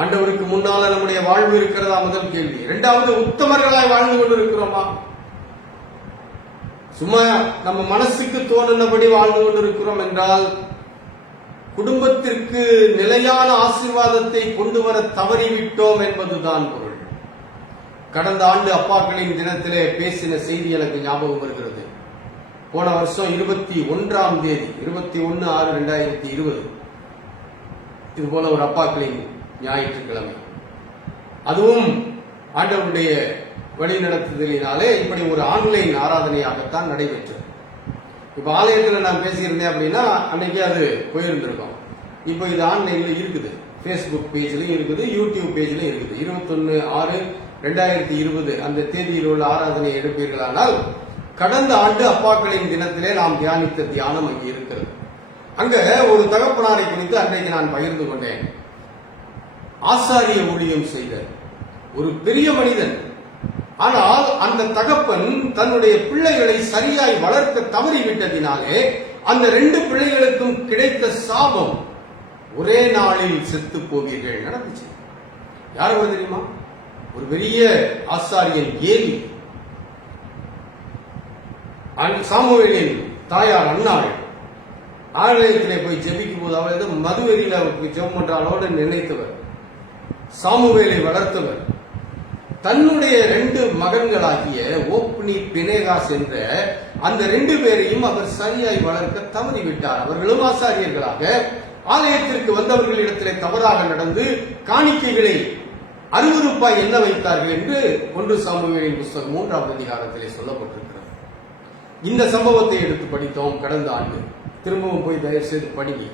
ஆண்டவருக்கு முன்னால நம்முடைய வாழ்வு இருக்கிறதா? முதல் கேள்வி. இரண்டாவது, உத்தமர்களாய் வாழ்ந்து கொண்டு இருக்கிறோமா? சும்மா நம்ம மனசுக்கு தோணுனபடி வாழ்ந்து கொண்டு இருக்கிறோம் என்றால் குடும்பத்திற்கு நிலையான ஆசீர்வாதத்தை கொண்டு வர தவறிவிட்டோம் என்பதுதான் பொருள். கடந்த ஆண்டு அப்பாக்களின் தினத்திலே பேசின செய்தி எனக்கு ஞாபகம் வருகிறது. போன வருஷம் 21ஆம் தேதி 21/6/2020 இது போல ஒரு அப்பாக்களின் ஞாயிற்றுக்கிழமை, அதுவும் ஆண்டவருடைய வழிநடத்துதலினாலே இப்படி ஒரு ஆன்லைன் ஆராதனையாகத்தான் நடைபெற்றது. இப்ப ஆலயத்தில் நான் பேசியிருந்தேன் அப்படின்னா அன்னைக்கு அது போயிருந்திருக்கோம். இப்போ இது ஆன்லைன்ல இருக்குது, பேஸ்புக் பேஜ்லயும் இருக்குது, யூடியூப் பேஜ்லயும் இருக்குது. 21/6/2020 அந்த தேதியில் உள்ள ஆராதனை எடுப்பீர்களானால் கடந்த ஆண்டு அப்பாக்களின் தினத்திலே நாம் தியானித்த தியானம் அங்கே இருக்கிறது. அங்க ஒரு தகப்பனாரை குறித்து அன்றைக்கு நான் பகிர்ந்து கொண்டேன். ஆசாரிய ஊழியம் செய்த ஒரு பெரிய மனிதன். ஆனால் அந்த தகப்பன் தன்னுடைய பிள்ளைகளை சரியாய் வளர்க்க தவறிவிட்டதினாலே அந்த 2 பிள்ளைகளுக்கும் கிடைத்த சாபம், ஒரே நாளில் செத்து போவீர்கள் நடந்துச்சு. யாருக்கு தெரியுமா? ஒரு பெரிய ஆசாரியன் ஏலி. சாமுவேலின் தாயார் அன்னாள் ஆலயத்திலே போய் ஜெபிக்கும் போது அவள் மதுவெறியில் அவருக்கு ஜெபம் பண்றாளோடு நினைத்தவர், சாமுவேலை வளர்த்தவர். தன்னுடைய 2 மகன்களாகிய ஓப்னி பினேகாஸ் என்ற அந்த 2 பேரையும் அவர் சரியாய் வளர்க்க தவறிவிட்டார். அவர்களும் ஆசாரியர்களாக ஆலயத்திற்கு வந்தவர்களிடத்திலே தவறாக நடந்து காணிக்கைகளை அருவருப்பாய் எண்ண வைத்தார்கள் என்று 1 சாமுவேலின் புத்தகம் 3ஆம் அதிகாரத்திலே சொல்லப்பட்டிருக்கிறது. இந்த சம்பவத்தை எடுத்து படித்தோம் கடந்த ஆண்டு. திரும்பவும் போய் தயவு செய்து படிங்க.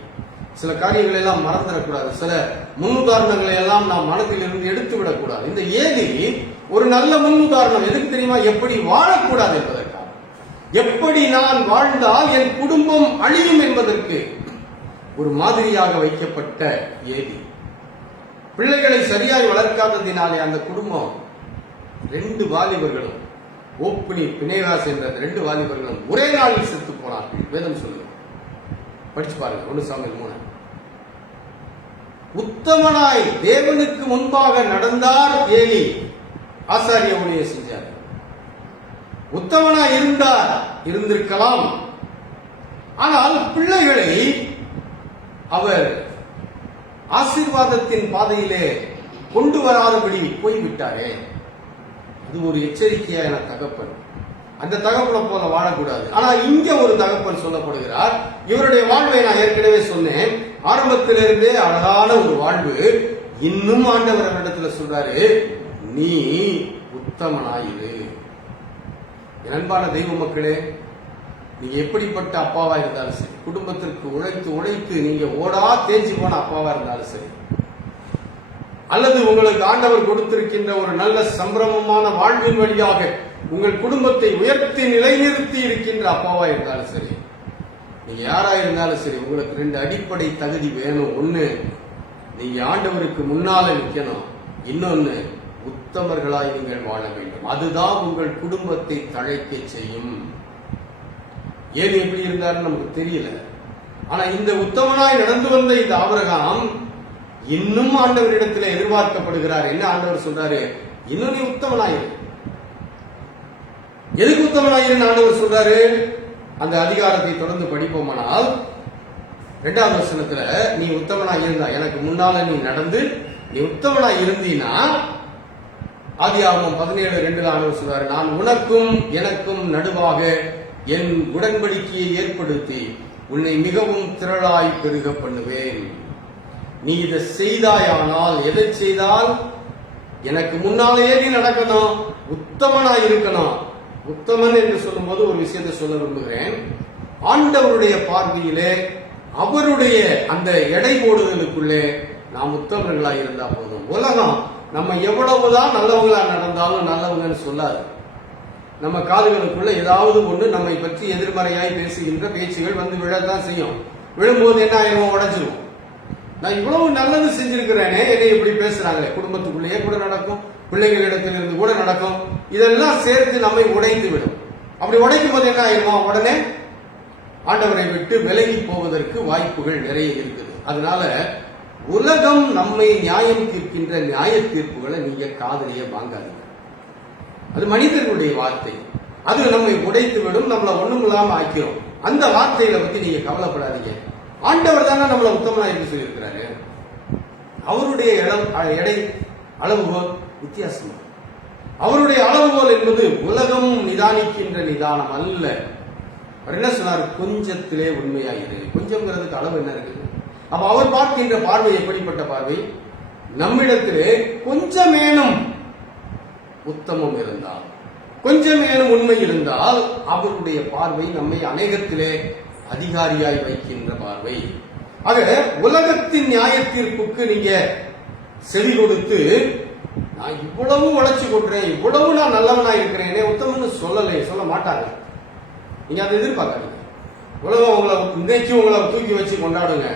சில காரியங்களை எல்லாம் மறந்துடக்கூடாது. சில முன்னுதாரணங்களை எல்லாம் நாம் மனதில் இருந்து எடுத்து விடக்கூடாது. இந்த ஏலி ஒரு நல்ல முன்னுதாரணம். எதுக்கு தெரியுமா? எப்படி வாழக்கூடாது என்பதற்காக. எப்படி நான் வாழ்ந்தால் என் குடும்பம் அழியும் என்பதற்கு ஒரு மாதிரியாக வைக்கப்பட்ட ஏலி. பிள்ளைகளை சரியாய் வளர்க்காததினாலே அந்த குடும்பம் 2 வாலிபர்களும் ஓப்னி பினேகாஸ் என்ற 2 வாலிபர்களும் ஒரே நாளில் செத்து போனார்கள். வேதம் சொல்லுங்க, படிச்சு பாருங்க. 1 சாமுவேல் 3. உத்தமனாய் தேவனுக்கு முன்பாக நடந்தார் ஏலி. ஆசாரிய ஊழியம் செஞ்சார். உத்தமனாய் இருந்தார், இருந்திருக்கலாம். ஆனால் பிள்ளைகளை அவர் ஆசீர்வாதத்தின் பாதையிலே கொண்டு வராதபடி போய்விட்டாரே. அது ஒரு எச்சரிக்கையான தகப்பன். அந்த தகப்பனை போல வாழக்கூடாது. ஆனா இங்க ஒரு தகப்பன் சொல்லப்படுகிறார். இவருடைய வாழ்வை நான் ஏற்கனவே சொன்னேன். ஆரம்பத்திலிருந்தே அழகான ஒரு வாழ்வு. இன்னும் ஆண்டவர் அவரிடத்துல சொல்றாரு, நீ உத்தமனாயிரு. என் அன்பான தெய்வ மக்களே, நீங்க எப்படிப்பட்ட அப்பாவா இருந்தாலும் சரி, குடும்பத்திற்கு உழைத்து உழைத்து நீங்க ஓடா தேஞ்சி போன அப்பாவா இருந்தாலும் சரி, அல்லது உங்களுக்கு ஆண்டவர் கொடுத்திருக்கின்ற ஒரு நல்ல சம்பிரமமான வாழ்வின் வழியாக உங்கள் குடும்பத்தை உயர்த்தி நிலைநிறுத்தி இருக்கின்ற அப்பாவா இருந்தாலும் சரி, நீங்க யாரா இருந்தாலும் சரி, உங்களுக்கு 2 அடிப்படை தகுதி வேணும். ஒண்ணு, நீங்க ஆண்டவருக்கு முன்னால நிக்கணும். இன்னொன்னு, உத்தமர்களாய் நீங்கள் வாழ வேண்டும். அதுதான் உங்கள் குடும்பத்தை தழைக்க செய்யும். ஏன் எப்படி இருந்தாருன்னு நமக்கு தெரியல. ஆனா இந்த உத்தமனாய் நடந்து வந்த இந்த ஆபிரகாம் இன்னும் ஆண்டவரிடத்தில் எதிர்பார்க்கப்படுகிறார். என்ன ஆண்டவர் சொல்றாரு? இன்னும் நீ உத்தமனாயிரு. எதுக்கு உத்தமனாயிரு ஆண்டவர் சொல்றாரு? அந்த அதிகாரத்தை தொடர்ந்து படிப்போமானால் 2ஆம் வசனத்துல, நீ உத்தமனாய் இருந்தா, எனக்கு முன்னால நீ நடந்து நீ உத்தமனாய் இருந்தீனா, ஆதியாகமம் 17:2 ஆண்டவர் சொல்றாரு, நான் உனக்கும் எனக்கும் நடுவாக என் உடன்படிக்கையை ஏற்படுத்தி உன்னை மிகவும் திரளாய் பெருக பண்ணுவேன். நீ இதை செய்தாயானால், எதை செய்தால்? எனக்கு முன்னாலேயே நீ நடக்கணும், உத்தமனாய் இருக்கணும். உத்தமன் என்று சொல்லும்போது ஒரு விஷயத்தை சொல்ல விரும்புகிறேன். ஆண்டவருடைய பார்வையிலே அவருடைய அந்த எடை போடுதலுக்குள்ளே நாம் உத்தமர்களாய் இருந்தா போதும். உலகம் நம்ம எவ்வளவுதான் நல்லவங்களா நடந்தாலும் நல்லவங்கன்னு சொல்லாது. நம்ம காதுகளுக்குள்ள ஏதாவது ஒன்று நம்மை பற்றி எதிர்மறையாய் பேசுகின்ற பேச்சுகள் வந்து விழத்தான் செய்யும். விழும்போது என்ன ஆயிரம் உடைஞ்சிருவோம். நான் இவ்வளவு நல்லது செஞ்சிருக்கிறேனே, என்னை இப்படி பேசுறாங்களே. குடும்பத்துக்குள்ளேயே கூட நடக்கும், பிள்ளைகளிடத்திலிருந்து கூட நடக்கும். இதெல்லாம் சேர்த்து நம்மை உடைந்து விடும். அப்படி உடைக்கும் போது என்ன ஆயிருமா? உடனே ஆண்டவரை விட்டு விலகி போவதற்கு வாய்ப்புகள் நிறைய இருக்குது. அதனால உலகம் நம்மை நியாயம் தீர்க்கின்ற நியாய தீர்ப்புகளை நீங்க காதலிய வாங்காதீங்க. அது மனிதர்களுடைய வார்த்தை. அது நம்மை உடைத்து விடும், நம்மள ஒண்ணும் இல்லாம ஆக்கிறோம். அந்த வார்த்தைகளை பத்தி நீங்க கவலைப்படாதீங்க. ஆண்டவர் தானே நம்மள உத்தமனா என்று சொல்லியிருக்கிறாரு. அவருடைய எடை அளவுகோல் வித்தியாசம். அவருடைய அளவுகோல் என்பது உலகம் நிதானிக்கின்ற நிதானம் அல்ல. அவர் என்ன சொன்னார்? கொஞ்சத்திலே உண்மையாயிரு. கொஞ்சம்ங்கிறதுக்கு அளவு என்ன இருக்குது? அப்ப அவர் பார்க்கின்ற பார்வை எப்படிப்பட்ட பார்வை? நம்மிடத்திலே கொஞ்சமேனும் உத்தமம் இருந்தால், கொஞ்சமேனும் உண்மை இருந்தால், அவருடைய பார்வை நம்மை அநேகத்திலே அதிகாரியாய் வைக்கின்ற பார்வை. ஆக உலகத்தின் நியாய தீர்ப்புக்கு நீங்க செவி கொடுத்து, நான் இவ்வளவு உழைச்சு கொள்றேன், இவ்வளவு நான் நல்லவனா இருக்கிறேனே, உத்தமன்னு சொல்ல மாட்டாங்க. நீங்க அதை எதிர்பார்க்காதீங்க. உலகம் உங்களை இன்னைக்கு உங்களை தூக்கி வச்சு கொண்டாடுங்க,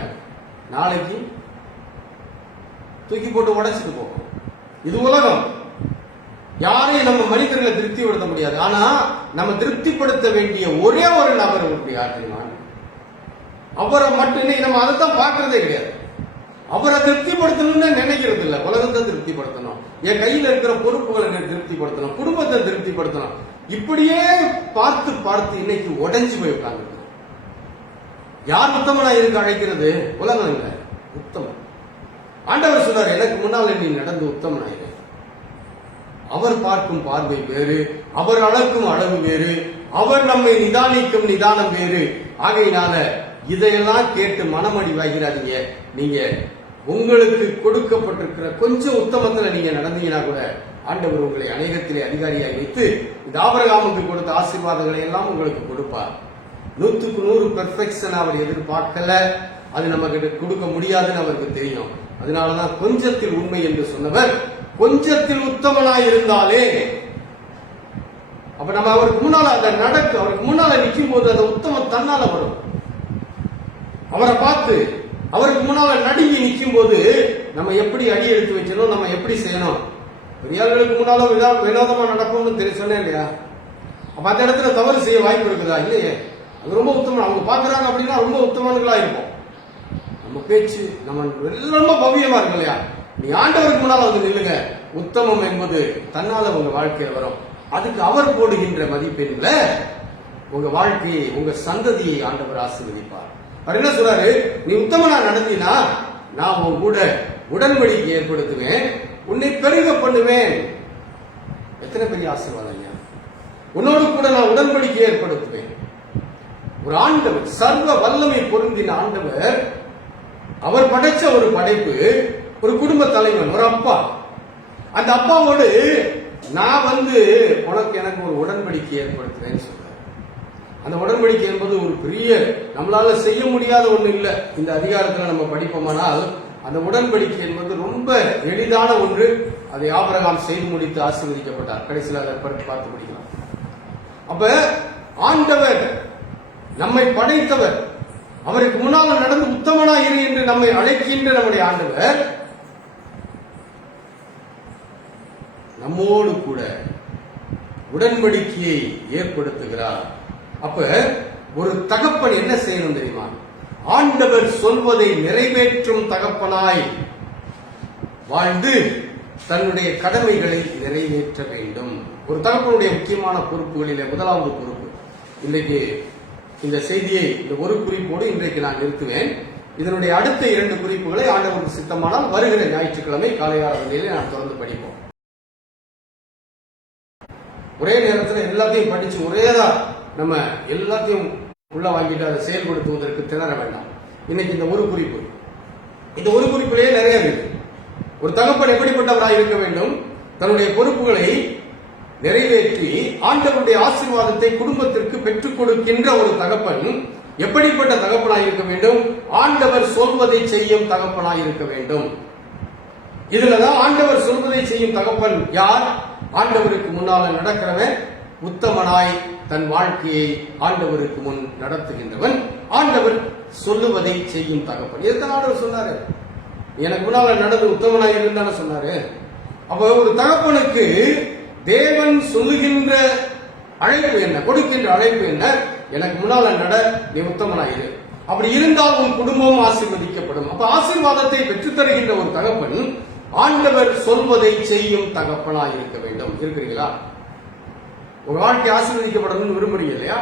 நாளைக்கு தூக்கி போட்டு உடைச்சிட்டு போகும். இது உலகம். யாரையும் நம்ம மனிதர்களை திருப்திப்படுத்த முடியாது. ஆனா நம்ம திருப்திப்படுத்த வேண்டிய ஒரே ஒரு நபர் இருக்கு. யார் தெரியுமா? அவரை மட்டும் நம்ம அதைத்தான் பார்க்கறதே கிடையாது. அவரை திருப்திப்படுத்தணும்னு நினைக்கிறது இல்லை. உலகத்தை திருப்திப்படுத்தணும், என் கையில் இருக்கிற பொறுப்புகளை திருப்திப்படுத்தணும், குடும்பத்தை திருப்திப்படுத்தணும். இப்படியே பார்த்து பார்த்து இன்னைக்கு உடைஞ்சு போய் உட்கார்ந்து. யார் உத்தமனா இருக்க அழைக்கிறது? உலகம் இல்லை, உத்தமன். ஆண்டவர் சொல்றாரு, எனக்கு முன்னால் நீ நடந்து உத்தமனாயிரு. அவர் பார்க்கும் பார்வை வேறு, அவர் அளக்கும் அளவு வேறு, அவர் நம்மை நிதானிக்கும் நிதானம் வேறு. ஆகையினால இதையெல்லாம் கேட்டு மனமடி வாங்கிறாதீங்க. நீங்க உங்களுக்கு கொடுக்கப்பட்டிருக்கிற கொஞ்சம் உத்தமத்துல நீங்க நடந்தீங்கன்னா கூட ஆண்டவர் உங்களை அநேகத்திலே அதிகாரியாக வைத்து இந்த ஆபிரகாமுக்கு கொடுத்த ஆசீர்வாதங்களை எல்லாம் உங்களுக்கு கொடுப்பார். 100க்கு 100 பெர்ஃபெக்ஷன் அவர் எதிர்பார்க்கல. அது நமக்கு கொடுக்க முடியாதுன்னு அவருக்கு தெரியும். அதனாலதான் கொஞ்சத்தில் உண்மை என்று சொன்னவர் கொஞ்சத்தில் உத்தமனாய் இருந்தாலே, அப்ப நம்ம அவருக்கு முன்னால அந்த நடக்கு அவருக்கு முன்னால நிற்கும் போது அந்த உத்தமம் தன்னால வரும். அவரை பார்த்து அவருக்கு முன்னால நடுங்கி நிற்கும் போது நம்ம எப்படி அடி எடுத்து வைக்கணும், நம்ம எப்படி செய்யணும். பெரியார்களுக்கு முன்னால வினோதமா நடக்கும்னு சொன்னேன் இல்லையா? அப்ப அந்த இடத்துல தவறு செய்ய வாய்ப்பு இருக்குதா? இல்லையே. அது ரொம்ப உத்தமம். அவங்க பாக்குறாங்க அப்படின்னா ரொம்ப உத்தமங்களா இருக்கும். நம்ம பேச்சு நம்ம ரொம்ப பவ்யமா இருக்கு இல்லையா? நீ ஆண்டவருக்கு முன்னால வந்து நில்லுங்க. உத்தமம் என்பது தன்னால உங்க வாழ்க்கையில வரும். அதுக்கு அவர் போடுகின்ற மதிப்பெண்ல உங்க வாழ்க்கையை உங்க சந்ததியை ஆண்டவர் ஆசீர்வதிப்பார். அவர் என்ன சொல்றாரு? நீ உத்தமனா நடந்தினா நான் உன் கூட உடன்படிக்கை ஏற்படுத்துவேன், உன்னை பெருக பண்ணுவேன். எத்தனை பெரிய ஆசீர்வாதம் ஐயா! உன்னோடு கூட நான் உடன்படிக்கை ஏற்படுத்துவேன். ஒரு ஆண்டவர், சர்வ வல்லமை பொருந்தின ஆண்டவர், அவர் படைச்ச ஒரு படைப்பு, ஒரு குடும்ப தலைவன், ஒரு அப்பா. அந்த அப்பாவோடு நான் உனக்கு எனக்கு ஒரு உடன்படிக்கை ஏற்படுத்துறேன்னு சொல்றாரு. அந்த உடன்படிக்கை என்பது ஒரு பெரிய நம்மளால செய்ய முடியாத ஒண்ணு இல்ல. இந்த அதிகாரத்துல நம்ம படிப்போமானால் அந்த உடன்படிக்கை என்பது ரொம்ப எளிதான ஒன்று. அதை ஆபிரகாம் செய்து முடித்து ஆசீர்வதிக்கப்பட்டார். கடைசியில் அதை பார்த்து படிக்கலாம். அப்ப ஆண்டவர் நம்மை படைத்தவர், அவருக்கு முன்னால் நடந்து உத்தமனா இரு என்று நம்மை அழைக்கின்ற நம்முடைய ஆண்டவர் நம்மோடு கூட உடன்படிக்கையை ஏற்படுத்துகிறார். அப்ப ஒரு தகப்பன் என்ன செய்யணும் தெரியுமா? ஆண்டவர் சொல்வதை நிறைவேற்றும் தகப்பனாய் வாழ்ந்து தன்னுடைய கடமைகளை நிறைவேற்ற வேண்டும். ஒரு தகப்பனுடைய முக்கியமான பொறுப்புகளிலே முதலாவது பொறுப்பு. இன்றைக்கு இந்த செய்தியை இந்த ஒரு குறிப்போடு இன்றைக்கு நான் நிறுத்துவேன். இதனுடைய அடுத்த 2 குறிப்புகளை ஆண்டவருக்கு சித்தமானால் வருகிற ஞாயிற்றுக்கிழமை காலை ஆராதனையிலே நான் தொடர்ந்து படிப்போம். ஒரே நேரத்தில் எல்லாத்தையும் படிச்சு ஒரேதான் நம்ம எல்லாத்தையும் உள்ள வாங்கிட்டு அதை செயல்படுத்துவதற்கு திணற வேண்டாம். இன்னைக்கு இந்த ஒரு குறிப்பு, இந்த ஒரு குறிப்பிலேயே நிறைய இருக்கு. ஒரு தகப்பன் எப்படிப்பட்டவராக இருக்க வேண்டும்? தன்னுடைய பொறுப்புகளை நிறைவேற்றி ஆண்டவருடைய ஆசீர்வாதத்தை குடும்பத்திற்கு பெற்றுக் கொடுக்கின்ற ஒரு தகப்பன் எப்படிப்பட்ட தகப்பனாய் இருக்க வேண்டும்? ஆண்டவர் சொல்வதை செய்யும் தகப்பனாய் இருக்க வேண்டும். இதுலதான் ஆண்டவர் சொல்வதை செய்யும் தகப்பன் யார்? ஆண்டவருக்கு முன்னால நடக்கிறவன் உத்தமனாய் தன் வாழ்க்கையை ஆண்டவருக்கு முன் நடத்துகின்றவன், ஆண்டவர் சொல்லுவதை செய்யும் தகப்பன். எத்தனை ஆண்டவர் சொன்னாரு? எனக்கு முன்னால நடந்து உத்தமனாய் இருந்தான சொன்னாரு. அப்ப ஒரு தகப்பனுக்கு தேவன் சொல்லுகின்ற அழைப்பு என்ன, கொடுக்கின்ற அழைப்பு என்ன? எனக்கு முன்னால நட, நீ உத்தமனாயிரு. அப்படி இருந்தால் உன் குடும்பம் ஆசீர்வதிக்கப்படும். அப்ப ஆசீர்வாதத்தை பெற்றுத் தருகின்ற ஒரு தகப்பன் ஆண்டவர் சொல்வதை செய்யும் தகப்பனாய் இருக்க வேண்டும். இருக்கிறீங்களா? உங்க வாழ்க்கை ஆசீர்வதிக்கப்படணும்னு விரும்புறீங்க இல்லையா?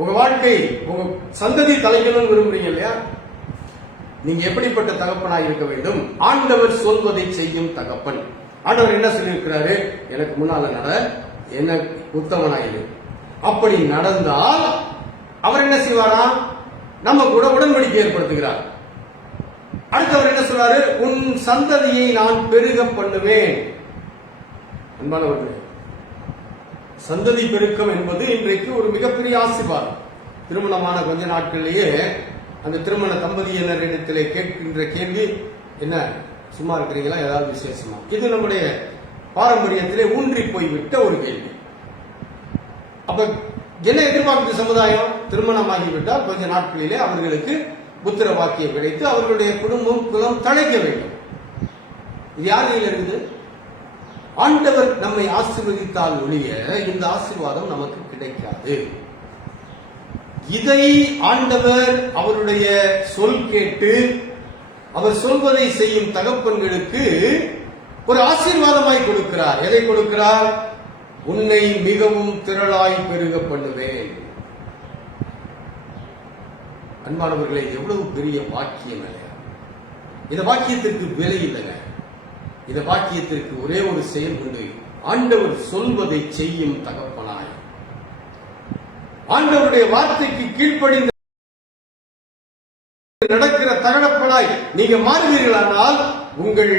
உங்க வாழ்க்கை உங்க சந்ததி தலைக்கணும்னு விரும்புறீங்க இல்லையா? நீங்க எப்படிப்பட்ட தகப்பனாய் இருக்க வேண்டும்? ஆண்டவர் சொல்வதை செய்யும் தகப்பன். ஆண்டவர் என்ன சொல்லியிருக்கிறாரு? எனக்கு முன்னால நட, என்ன உத்தமனாயிரு. அப்படி நடந்தால் அவர் என்ன செய்வாரா? நம்ம கூட உடன்படிக்கை ஏற்படுத்துகிறார். அடுத்தவர் என்ன சொல்றாரு? உன் சந்ததியை நான் பெருக பண்ணுவேன். அன்பானவர்களே, சந்ததி பெருக்கம் என்பது இன்றைக்கு ஒரு மிகப்பெரிய ஆசீர்வாதம். திருமணமான கொஞ்ச நாட்களிலேயே அந்த திருமண தம்பதியினரிடத்திலே கேட்கின்ற கேள்வி என்ன? சும்மா இருக்கிறீங்களா? ஏதாவது விசேஷமா? இது நம்முடைய பாரம்பரியத்திலே ஊன்றி போய்விட்ட ஒரு கேள்வி. அப்ப என்ன எதிர்பார்க்குது சமுதாயம்? திருமணமாகிவிட்டால் கொஞ்ச நாட்களிலே அவர்களுக்கு புத்திர வாக்கியம் கிடைத்து அவர்களுடைய குடும்பம் குலம் தழைக்க வேண்டும். இது யார் கையில் இருக்குது? ஆண்டவர் நம்மை ஆசீர்வதித்தால் ஒழிய இந்த ஆசீர்வாதம் நமக்கு கிடைக்காது. இதை ஆண்டவர் அவருடைய சொல் கேட்டு அவர் சொல்வதை செய்யும் தகப்பன்களுக்கு ஒரு ஆசீர்வாதமாய் கொடுக்கிறார். எதை கொடுக்கிறார்? உன்னை மிகவும் திரளாய் பெருக பண்ணுவேன். அன்பானவர்களே, எவ்வளவு பெரிய வாக்கியம் இல்லையா? இந்த வாக்கியத்திற்கு விலை இல்லைங்க. இந்த வாக்கியத்திற்கு ஒரே ஒரு செயல் உண்டு. ஆண்டவர் சொல்வதை செய்யும் தகப்பனாய், ஆண்டவருடைய வார்த்தைக்கு கீழ்ப்படிந்து நடக்கிற தகப்பனாய் நீங்க மாறுவீர்களானால் உங்கள்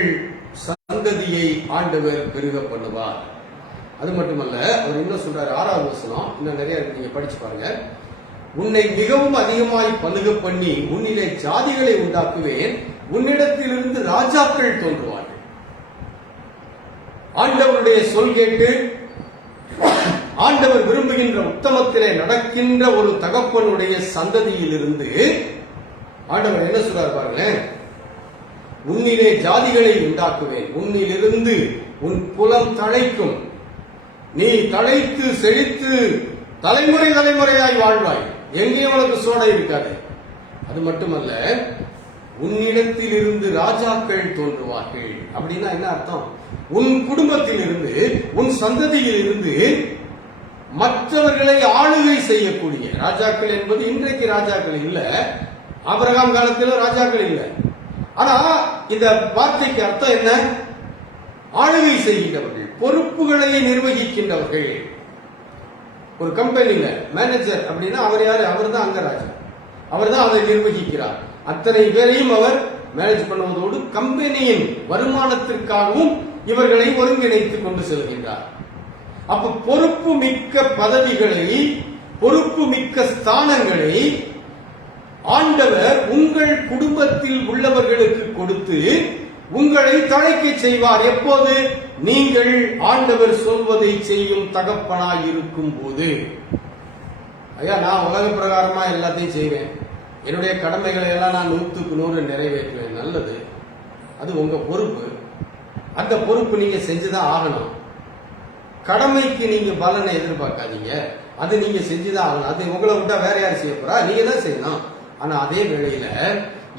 சந்ததியை ஆண்டவர் பெருக பண்ணுவார். அது மட்டுமல்ல, அவர் என்ன சொல்றாரு, 6வது வசனம், இன்னும் நிறைய இருக்கு, நீங்க படிச்சு பாருங்க. உன்னை மிகவும் அதிகமாய் பலுக பண்ணி உன்னிலே ஜாதிகளை உண்டாக்குவேன், உன்னிடத்திலிருந்து ராஜாக்கள் தோன்றுவார்கள். ஆண்டவருடைய சொல் கேட்டு ஆண்டவர் விரும்புகின்ற உத்தமத்திலே நடக்கின்ற ஒரு தகப்பனுடைய சந்ததியிலிருந்து ஆண்டவர் என்ன சொல்றார் பாருங்க, உன்னிலே ஜாதிகளை உண்டாக்குவேன், உன்னிலிருந்து உன் குலம் தழைக்கும், நீ தழைத்து செழித்து தலைமுறை தலைமுறையாய் வாழ்வாய், எங்கேயும் உனக்கு சோடை இருக்காது. அது மட்டுமல்ல, உன்னிடத்தில் இருந்து ராஜாக்கள் தோன்றுவார்கள். அப்படின்னா என்ன அர்த்தம்? உன் குடும்பத்தில் இருந்து, உன் சந்ததியில் இருந்து மற்றவர்களை ஆளுகை செய்யக்கூடிய ராஜாக்கள் என்பது இன்றைக்கு ராஜாக்கள் இல்ல, ஆபிரகாம் காலத்தில் ராஜாக்கள் இல்ல. ஆனா இந்த வார்த்தைக்கு அர்த்தம் என்ன? ஆளுகை செய்கின்றவர்கள், பொறுப்புகளை நிர்வகிக்கின்றவர்கள். ஒரு கம்பெனியில மேனேஜர் அப்படின்னா அவர் யாரு? அவர் தான் அங்க ராஜா, அவர் தான் அதை நிர்வகிக்கிறார். அத்தனை பேரையும் அவர் மேனேஜ் பண்ணுவதோடு கம்பெனியின் வருமானத்திற்காகவும் இவர்களை ஒருங்கிணைத்துக் கொண்டு செல்கின்றார். அப்ப பொறுப்பு மிக்க பதவிகளை, பொறுப்பு மிக்க ஸ்தானங்களை ஆண்டவர் உங்கள் குடும்பத்தில் உள்ளவர்களுக்கு கொடுத்து உங்களை தழைக்க செய்வார். எப்போது? நீங்கள் ஆண்டவர் சொல்வதை செய்யும் தகப்பனாய் இருக்கும் போது. ஐயா, நான் உலக பிரகாரமா எல்லாத்தையும் செய்வேன், என்னுடைய கடமைகளை எல்லாம் நான் 100க்கு 100 நிறைவேற்றுவேன். நல்லது, அது உங்க பொறுப்பு. அந்த பொறுப்பு நீங்க செஞ்சுதான் ஆகணும். கடமைக்கு நீங்க பலனை எதிர்பார்க்காதீங்க, அது நீங்க செஞ்சுதான் ஆகணும். அது உங்களை விட்டா வேற யார் செய்ய போறா? நீங்க தான் செய்யணும். ஆனா அதே வேளையில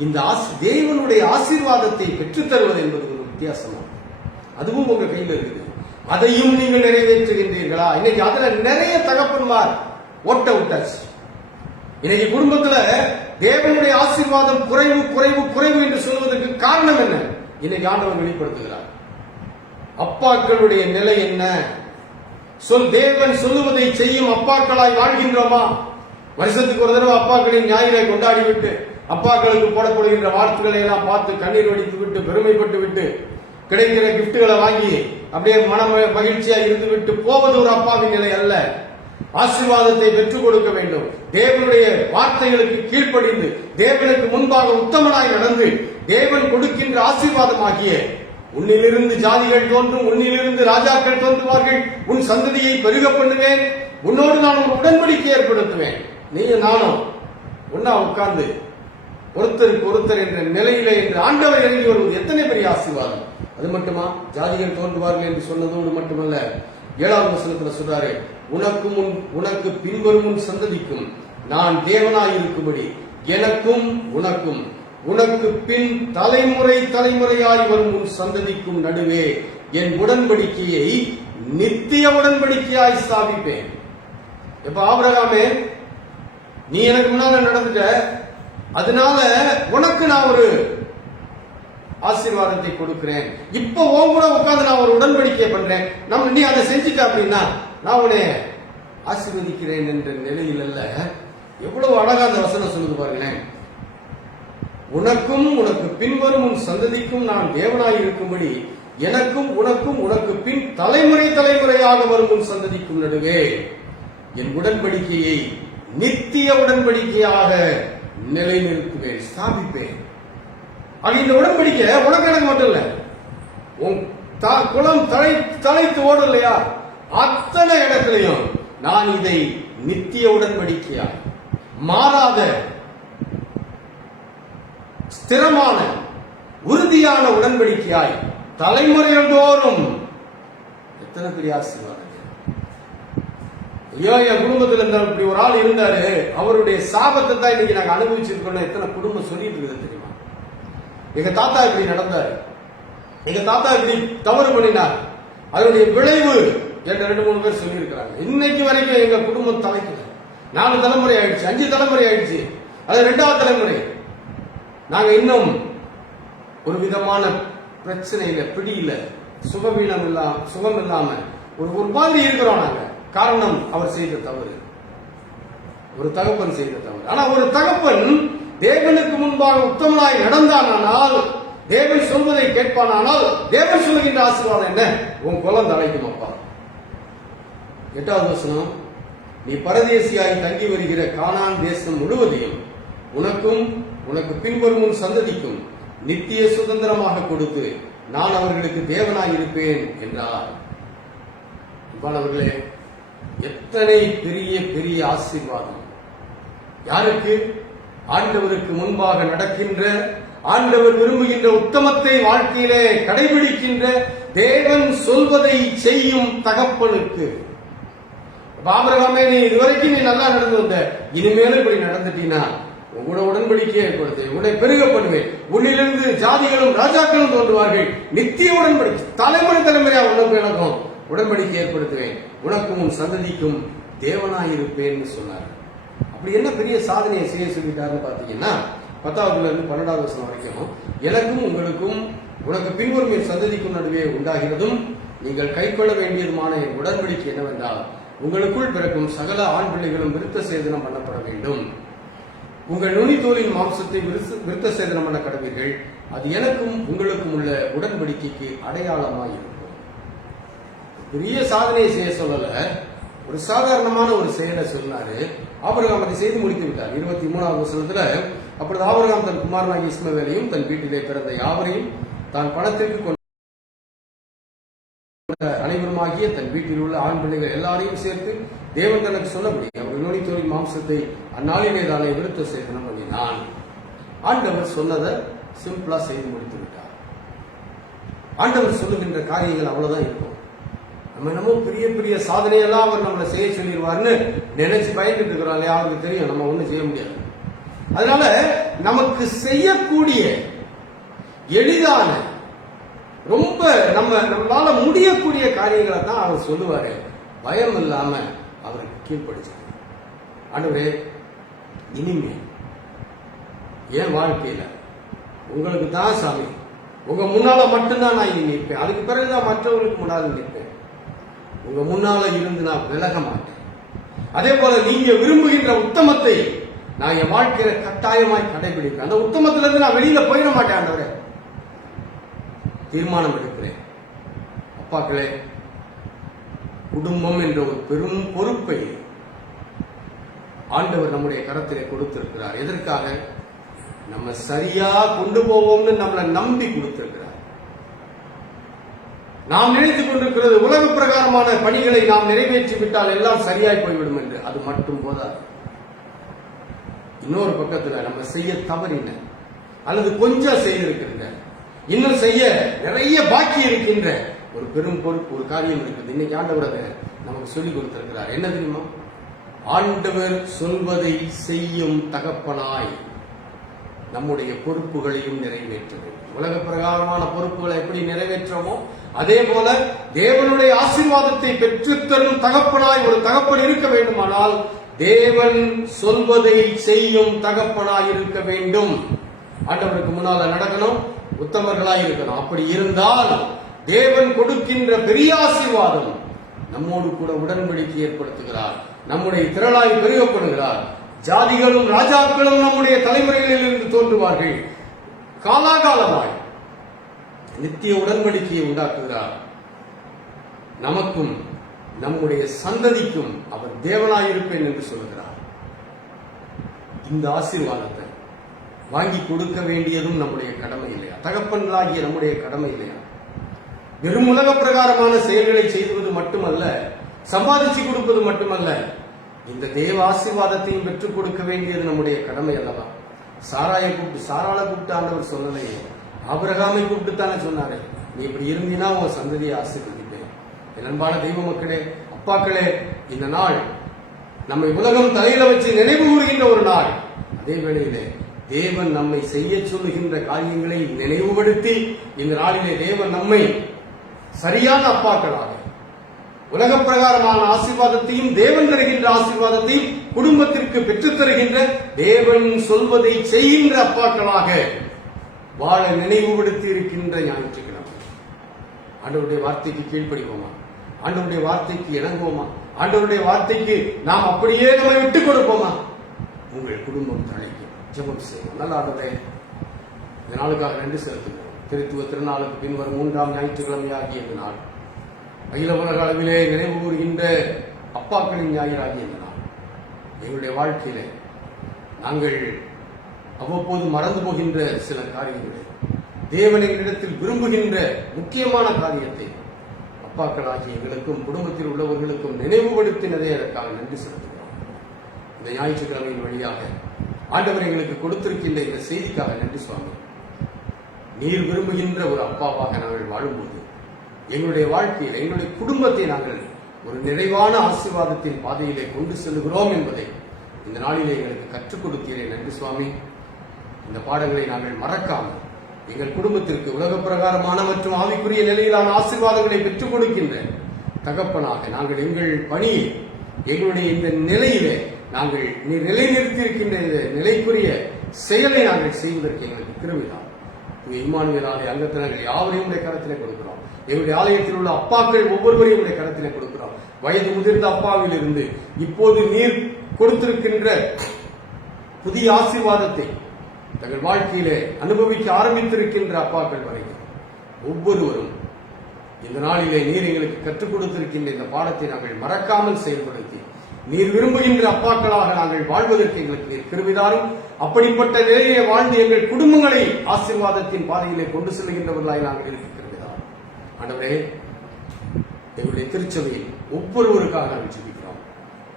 இந்த தேவனுடைய ஆசீர்வாதத்தை பெற்றுத் தருவது என்பது ஒரு வித்தியாசமா, அதுவும் உங்க கையில் இருக்குது. அதையும் நீங்கள் நிறைவேற்றுகின்றீர்களா? இன்னைக்கு அதுல நிறைய தகப்பன்மார் ஓட்ட விட்டாச்சு. இன்னைக்கு குடும்பத்துல தேவனுடைய ஆசீர்வாதம் குறைவு குறைவு குறைவு என்று சொல்வதற்கு காரணம் என்ன? இன்னைக்கு ஆண்டவர் வெளிப்படுத்துகிறார். அப்பாக்களுடைய நிலை என்ன? தேவன் சொல்லுவதை செய்யும் அப்பாக்களாய் வாழ்கின்றோமா? வருஷத்துக்கு ஒரு தடவை அப்பாக்களின் ஞாயிறை கொண்டாடி விட்டு அப்பாக்களுக்கு போடப்படுகின்ற வாழ்த்துக்களை எல்லாம் பார்த்து கண்ணீர் வடித்து விட்டு பெருமைப்பட்டு விட்டு கிடைக்கிற கிஃப்ட்களை வாங்கி அப்படியே மன மகிழ்ச்சியா இருந்து விட்டு போவது ஒரு அப்பாவின் நிலை அல்ல. ஆசீர்வாதத்தை பெற்றுக் கொடுக்க வேண்டும். தேவனுடைய வார்த்தைகளுக்கு கீழ்ப்படிந்து தேவனுக்கு முன்பாக உத்தமனாய் நடந்து தேவன் கொடுக்கின்ற ஆசீர்வாதமாகிய உன்னிலிருந்து ஜாதிகள் தோன்றும், உன்னிலிருந்து ராஜாக்கள் தோன்றுவார்கள், உன் சந்ததியை பெருக பண்ணுவேன், உன்னோடு நான் ஒரு உடன்படிக்கை ஏற்படுத்துவேன், நீயும் நானும் ஒன்னா உட்கார்ந்து ஒருத்தருக்கு ஒருத்தர் என்ற நிலையிலே என்று ஆண்டவர் இறங்கி வருவது எத்தனை பெரிய ஆசீர்வாதம். அது மட்டுமா? ஜாதிகள் தோன்றுவார்கள் என்று சொன்னதோடு மட்டுமல்ல, 7வது வசனத்தில் சொல்றாரு, உனக்கு பின்வரும் உன் சந்ததிக்கும் நான் தேவனாயிருக்கும்படி எனக்கும் உனக்கும் உனக்கு பின் தலைமுறை தலைமுறையாய் வரும் உன் சந்ததிக்கும் நடுவே என் உடன்படிக்கையை நித்திய உடன்படிக்கையாய் ஸ்தாபிப்பேன். எப்ப ஆபிரகாமே, நீ எனக்கு முன்னால நடந்துட்ட, அதனால உனக்கு நான் ஒரு ஆசீர்வாதத்தை கொடுக்கிறேன். இப்ப உன் கூட உட்கார்ந்து நான் ஒரு உடன்படிக்கை பண்றேன், நீ அதை செஞ்சுட்ட அப்படின்னா நான் உன்னை ஆசீர்வதிக்கிறேன் என்ற நிலையில் அல்ல. எவ்வளவு அழகா அந்த வசனம் சொல்லுது பாருங்களேன். உனக்கும் உனக்கு பின்வரும் உன் சந்ததிக்கும் நான் தேவனாய் இருக்கும்படி எனக்கும் உனக்கும் உனக்கு பின் தலைமுறை தலைமுறையாக வரும் உன் சந்ததிக்கும் நடுவே என் உடன்படிக்கையை நித்திய உடன்படிக்கையாக நிலைநிறுத்துவேன், ஸ்தாபிப்பேன். இந்த உடன்படிக்கை உனக்கு எனக்கு மட்டும் இல்ல, உன் குலம் தலைத்து ஓடும் இல்லையா, அத்தனை இடத்திலையும் நான் இதை நித்திய உடன்படிக்கையாய், மாறாத ஸ்திரமான உறுதியான உடன்படிக்கையாய் தலைமுறைகள் தோறும். எத்தனை பெரிய ஆசீர்வாதம். ஐயோ, என் குடும்பத்தில் இருந்த இப்படி ஒரு ஆள் இருந்தாரு, அவருடைய சாபத்தை தான் இன்னைக்கு நாங்க அனுபவிச்சிருக்கோம். எத்தனை குடும்பம் சொல்லிட்டு இருக்குது தெரியுமா? எங்க தாத்தா இப்படி நடந்தாரு, எங்க தாத்தா இப்படி தவறு பண்ணினார், அதனுடைய விளைவு என்ற 2-3 பேர் சொல்லி இருக்கிறாங்க. இன்னைக்கு வரைக்கும் எங்க குடும்பம் தலைக்கல. 4 தலைமுறை ஆயிடுச்சு, 5 தலைமுறை ஆயிடுச்சு, அது 2வது தலைமுறை. நாங்க இன்னும் ஒரு விதமான பிரச்சனையில பிடியில சுகம் இல்லாம ஒரு மாதிரி இருக்கிறோம் நாங்க. காரணம் அவர் செய்த தவறு, ஒரு தகப்பன் செய்த தவறு. ஆனா ஒரு தகப்பன் தேவனுக்கு முன்பாக உத்தமனாய் நடந்தானால், தேவன் சொல்வதை கேட்பானால், தேவன் சொல்லுகின்ற ஆசீர்வாதம் என்ன? உன் குலம் தலைக்கும் அப்பா. 8வது வசனம், நீ பரதேசியாய் தங்கி வருகிற கானான் தேசம் முழுவதையும் உனக்கும் உனக்கு பின்வரும் சந்ததிக்கும் நித்திய சுதந்திரமாக கொடுத்து நான் அவர்களுக்கு தேவனாய் இருப்பேன் என்றார். அன்பானவர்களே, எத்தனை பெரிய பெரிய ஆசீர்வாதம்! யாருக்கு? ஆண்டவருக்கு முன்பாக நடக்கின்ற, ஆண்டவர் விரும்புகின்ற உத்தமத்தை வாழ்க்கையிலே கடைபிடிக்கின்ற, தேவன் சொல்வதை செய்யும் தகப்பனுக்கு. ஆபிரகாமே, நீ இதுவரைக்கும் நீ நல்லா நடந்து வந்த, இனிமேலும் இப்படி நடந்துட்டீங்கன்னா உங்களோட உடன்படிக்கையை ஏற்படுத்த உன்னை பெருக பண்ணுவேன், உன்னிலிருந்து ஜாதிகளும் ராஜாக்களும் தோன்றுவார்கள், நித்திய உடன்படிக்கை, தலைமுறை தலைமுறையா உனக்கு எனக்கும் உடன்படிக்கை ஏற்படுத்துவேன், உனக்கும் உன் சந்ததிக்கும் தேவனாயிருப்பேன்னு சொன்னார். அப்படி என்ன பெரிய சாதனையை செய்ய சொல்லிட்டாருன்னு பாத்தீங்கன்னா, 10வதுல இருந்து 12வது வசனம் வரைக்கும், எனக்கும் உங்களுக்கும் உனக்கு பின்வரும் என் சந்ததிக்கும் நடுவே உண்டாகிறதும் நீங்கள் கைக்கொள்ள வேண்டியதுமான என் உடன்படிக்கை என்னவென்றால், உங்களுக்குள் பிறக்கும் சகல ஆண் பிள்ளைகளும் விருத்த சேதனம் பண்ணப்பட வேண்டும். உங்கள் நுனித்தோலின் மாம்சத்தை விருத்த சேதனம் பண்ண கடவீர்கள். அது எனக்கும் உங்களுக்கும் உள்ள உடன்படிக்கைக்கு அடையாளமாய் இருக்கும். பெரிய சாதனையை செய்ய சொல்லல, ஒரு சாதாரணமான ஒரு செயலை சொன்னாரு. ஆபிரகாம் அதை செய்து முடித்து விட்டார். 23வது வசனத்துல, அப்பொழுது ஆபிரகாம் தன் குமாரனாகிய இஸ்மவேலையும் தன் வீட்டிலே பிறந்த யாவரையும் தான் பணத்திற்கு கொண்ட அனைவருமாகிய தன் வீட்டில் உள்ள ஆண் பிள்ளைகள் எல்லாரையும் சேர்த்து தேவன் தனக்கு சொன்னபடி அவர்கள் நுனித்தோலின் மாம்சத்தை அந்நாளிலே தானே விருத்த சேதனம் பண்ணினான். ஆண்டவர் சொன்னதை சிம்பிளா செய்து முடித்து விட்டார். ஆண்டவர் சொல்லுகின்ற காரியங்கள் அவ்வளவுதான் இருக்கும். நம்ம என்னமோ பெரிய பெரிய சாதனையெல்லாம் அவர் நம்மளை செய்ய சொல்லிடுவார்னு நினைச்சு பயந்துட்டு இருக்கிறோம் இல்லையா? அவருக்கு தெரியும் நம்ம ஒண்ணும் செய்ய முடியாது. அதனால நமக்கு செய்யக்கூடிய எளிதான, ரொம்ப நம்மளால முடியக்கூடிய காரியங்களை தான் அவர் சொல்லுவாரு. பயம் இல்லாம அவருக்கு கீழ்படிச்சு, ஆண்டவரே இனிமே என் வாழ்க்கையில உங்களுக்கு தான் சாமி, உங்க முன்னால மட்டும்தான் நான் இனி நிற்பேன், அதுக்கு பிறகுதான் மற்றவங்களுக்கு முன்னால நிற்பேன், உங்க முன்னால இருந்து நான் விலக மாட்டேன். அதே போல நீங்க விரும்புகின்ற உத்தமத்தை நான் என் வாழ்க்கையில கட்டாயமாய் கடைபிடிப்பேன். அந்த உத்தமத்துல இருந்து நான் வெளியில போயிட மாட்டேன். ஆண்டவரே தீர்மானம் எடுக்கிறேன். அப்பாக்களே, குடும்பம் என்ற ஒரு பெரும் பொறுப்பை ஆண்டவர் நம்முடைய கரத்திலே கொடுத்திருக்கிறார். எதற்காக? நம்ம சரியா கொண்டு போவோம்னு நம்மளை நம்பி கொடுத்திருக்கிறார். நாம் நினைத்துக் கொண்டிருக்கிறது உலக பிரகாரமான பணிகளை நாம் நிறைவேற்றி விட்டால் எல்லாம் சரியாய் போய்விடும் என்று. அது மட்டும் போதாது. இன்னொரு பக்கத்துல நம்ம செய்ய தவறின அல்லது கொஞ்சம் செய்திருக்கின்ற, இன்னும் செய்ய நிறைய பாக்கி இருக்கின்ற ஒரு பெரும் பொறுப்பு, ஒரு காரியம் இருக்குது. இன்னைக்கு ஆண்டவர் அதை நமக்கு சொல்லிக் கொடுத்திருக்கிறார். என்ன தெரியுமா? ஆண்டவர் சொல்வதை செய்யும் தகப்பனாய் நம்முடைய பொறுப்புகளையும் நிறைவேற்ற வேண்டும். உலக பிரகாரமான பொறுப்புகளை எப்படி நிறைவேற்றமோ அதே போல தேவனுடைய ஆசீர்வாதத்தை பெற்றுத்தரும் தகப்பனாய் ஒரு தகப்பன் இருக்க வேண்டுமானால் தேவன் சொல்வதை செய்யும் தகப்பனாய் இருக்க வேண்டும். ஆண்டவருக்கு முன்னால நடக்கணும், உத்தமர்களாய் இருக்கணும். அப்படி இருந்தால் தேவன் கொடுக்கின்ற பெரிய ஆசீர்வாதம் நம்மோடு கூட உடன்படிக்கை ஏற்படுத்துகிறார். நம்முடைய திரளாய் பெருகப்படுகிறார். ஜாதிகளும் ராஜாக்களும் நம்முடைய தலைமுறைகளில் இருந்து தோன்றுவார்கள். காலாகாலமாய் நித்திய உடன்படிக்கையை உண்டாக்குகிறார். நமக்கும் நம்முடைய சந்ததிக்கும் அவர் தேவனாயிருப்பேன் என்று சொல்கிறார். இந்த ஆசீர்வாதத்தை வாங்கி கொடுக்க வேண்டியதும் நம்முடைய கடமை இல்லையா? தகப்பன்களாகிய நம்முடைய கடமை இல்லையா? வெறும் உலக பிரகாரமான செயல்களை செய்வது மட்டுமல்ல, சம்பாதிச்சு கொடுப்பது மட்டுமல்ல, இந்த தேவ ஆசீர்வாதத்தையும் பெற்றுக் கொடுக்க வேண்டியது நம்முடைய கடமை அல்லவா? சாராளை கூப்பிட்டு ஆண்டவர் சொல்லலையே, ஆபிரகாமை கூப்பிட்டு தானே சொன்னாரு, நீ இப்படி இருந்தீனா உன் சந்ததியை ஆசீர்வதிப்பேன். என் அன்பான தெய்வ மக்களே, அப்பாக்களே, இந்த நாள் நம்மை உலகம் தலையில வச்சு நினைவு கூறுகின்ற ஒரு நாள். அதே வேளையிலே தேவன் நம்மை செய்ய சொல்லுகின்ற காரியங்களை நினைவுபடுத்தி இந்த நாளிலே தேவன் நம்மை சரியான அப்பாக்களாக உலக பிரகாரமான ஆசீர்வாதத்தையும் தேவன் தருகின்ற ஆசீர்வாதத்தையும் குடும்பத்திற்கு பெற்றுத் தருகின்ற தேவன் சொல்வதை செய்கின்ற அப்பாக்களாக வாழ நினைவுபடுத்தி இருக்கின்ற ஞாயிற்றுக்கிழமை. ஆண்டவருடைய வார்த்தைக்கு கீழ்ப்படிவோமா? ஆண்டவருடைய வார்த்தைக்கு இணங்குவோமா? ஆண்டவருடைய வார்த்தைக்கு நாம் அப்படியே நம்மை விட்டுக் கொடுப்போமா? உங்கள் குடும்பம் தழைக்கும். ஜெபம் செய்வோம். நல்ல ஆண்டவரே, இந்த நாளுக்காக நன்றி செலுத்துகிறோம். திருத்துவ திருநாளுக்கு பின்வரும் 3ஆம் ஞாயிற்றுக்கிழமை ஆகிய இந்த நாள் அகில உலக அளவிலே நினைவு கூறுகின்ற அப்பாக்களின் ஞாயிறாகிய இந்த நாள் எங்களுடைய வாழ்க்கையிலே நாங்கள் அவ்வப்போது மறந்து போகின்ற சில காரியங்களை, தேவனிடத்தில் விரும்புகின்ற முக்கியமான காரியத்தை அப்பாக்களாகிய எங்களுக்கும் குடும்பத்தில் உள்ளவர்களுக்கும் நினைவுபடுத்தினதே அதற்காக நன்றி செலுத்துகிறோம். இந்த ஞாயிற்றுக்கிழமையின் வழியாக ஆண்டவர் எங்களுக்கு கொடுத்திருக்கின்ற இந்த செய்திக்காக நன்றி சுவாமி. நீர் விரும்புகின்ற ஒரு அப்பாவாக நாங்கள் வாழும்போது எங்களுடைய வாழ்க்கையில் எங்களுடைய குடும்பத்தை நாங்கள் ஒரு நிறைவான ஆசீர்வாதத்தின் பாதையிலே கொண்டு செல்கிறோம் என்பதை இந்த நாளிலே எங்களுக்கு கற்றுக் கொடுத்தீரே. நன்றி சுவாமி. இந்த பாடங்களை நாங்கள் மறக்காமல் எங்கள் குடும்பத்திற்கு உலக பிரகாரமான மற்றும் ஆவிக்குரிய நிலையிலான ஆசீர்வாதங்களை பெற்றுக் கொடுக்கின்ற தகப்பனாக நாங்கள் எங்கள் பணியை எங்களுடைய இந்த நிலையிலே நாங்கள் நீர் நிலைநிறுத்தியிருக்கின்ற இந்த நிலைக்குரிய செயலை நாங்கள் செய்வதற்கு எங்களுக்கு கிருபைதான். இம்மானுவேல் ஆலய அங்கத்தினர்கள் யாவரையும் உடைய கரத்திலே கொடுக்கிறோம். எங்களுடைய ஆலயத்தில் உள்ள அப்பாக்கள் ஒவ்வொருவரையும் உடைய கரத்திலே கொடுக்கிறோம். வயது முதிர்ந்த அப்பாவில் இருந்து இப்போது நீர் கொடுத்திருக்கின்ற புதிய ஆசீர்வாதத்தை தங்கள் வாழ்க்கையிலே அனுபவிக்க ஆரம்பித்திருக்கின்ற அப்பாக்கள் வரைக்கும் ஒவ்வொருவரும் இந்த நாளிலே நீர் எங்களுக்கு கற்றுக் கொடுத்திருக்கின்ற இந்த பாடத்தை நாங்கள் மறக்காமல் செயல்படுத்தி நீர் விரும்புகின்ற அப்பாக்களாக நாங்கள் வாழ்வதற்கு எங்களுக்கு நீர் கிருபைதாரும். அப்படிப்பட்ட நிலையிலே வாழ்ந்து எங்கள் குடும்பங்களை ஆசீர்வாதத்தின் பாதையிலே கொண்டு செல்கின்றவர்களாய் நாங்கள் இருக்கிறோம். ஆண்டவரே, எங்களுடைய திருச்சபையில் ஒவ்வொருவருக்காக நாங்கள் ஜெபிக்கிறோம்.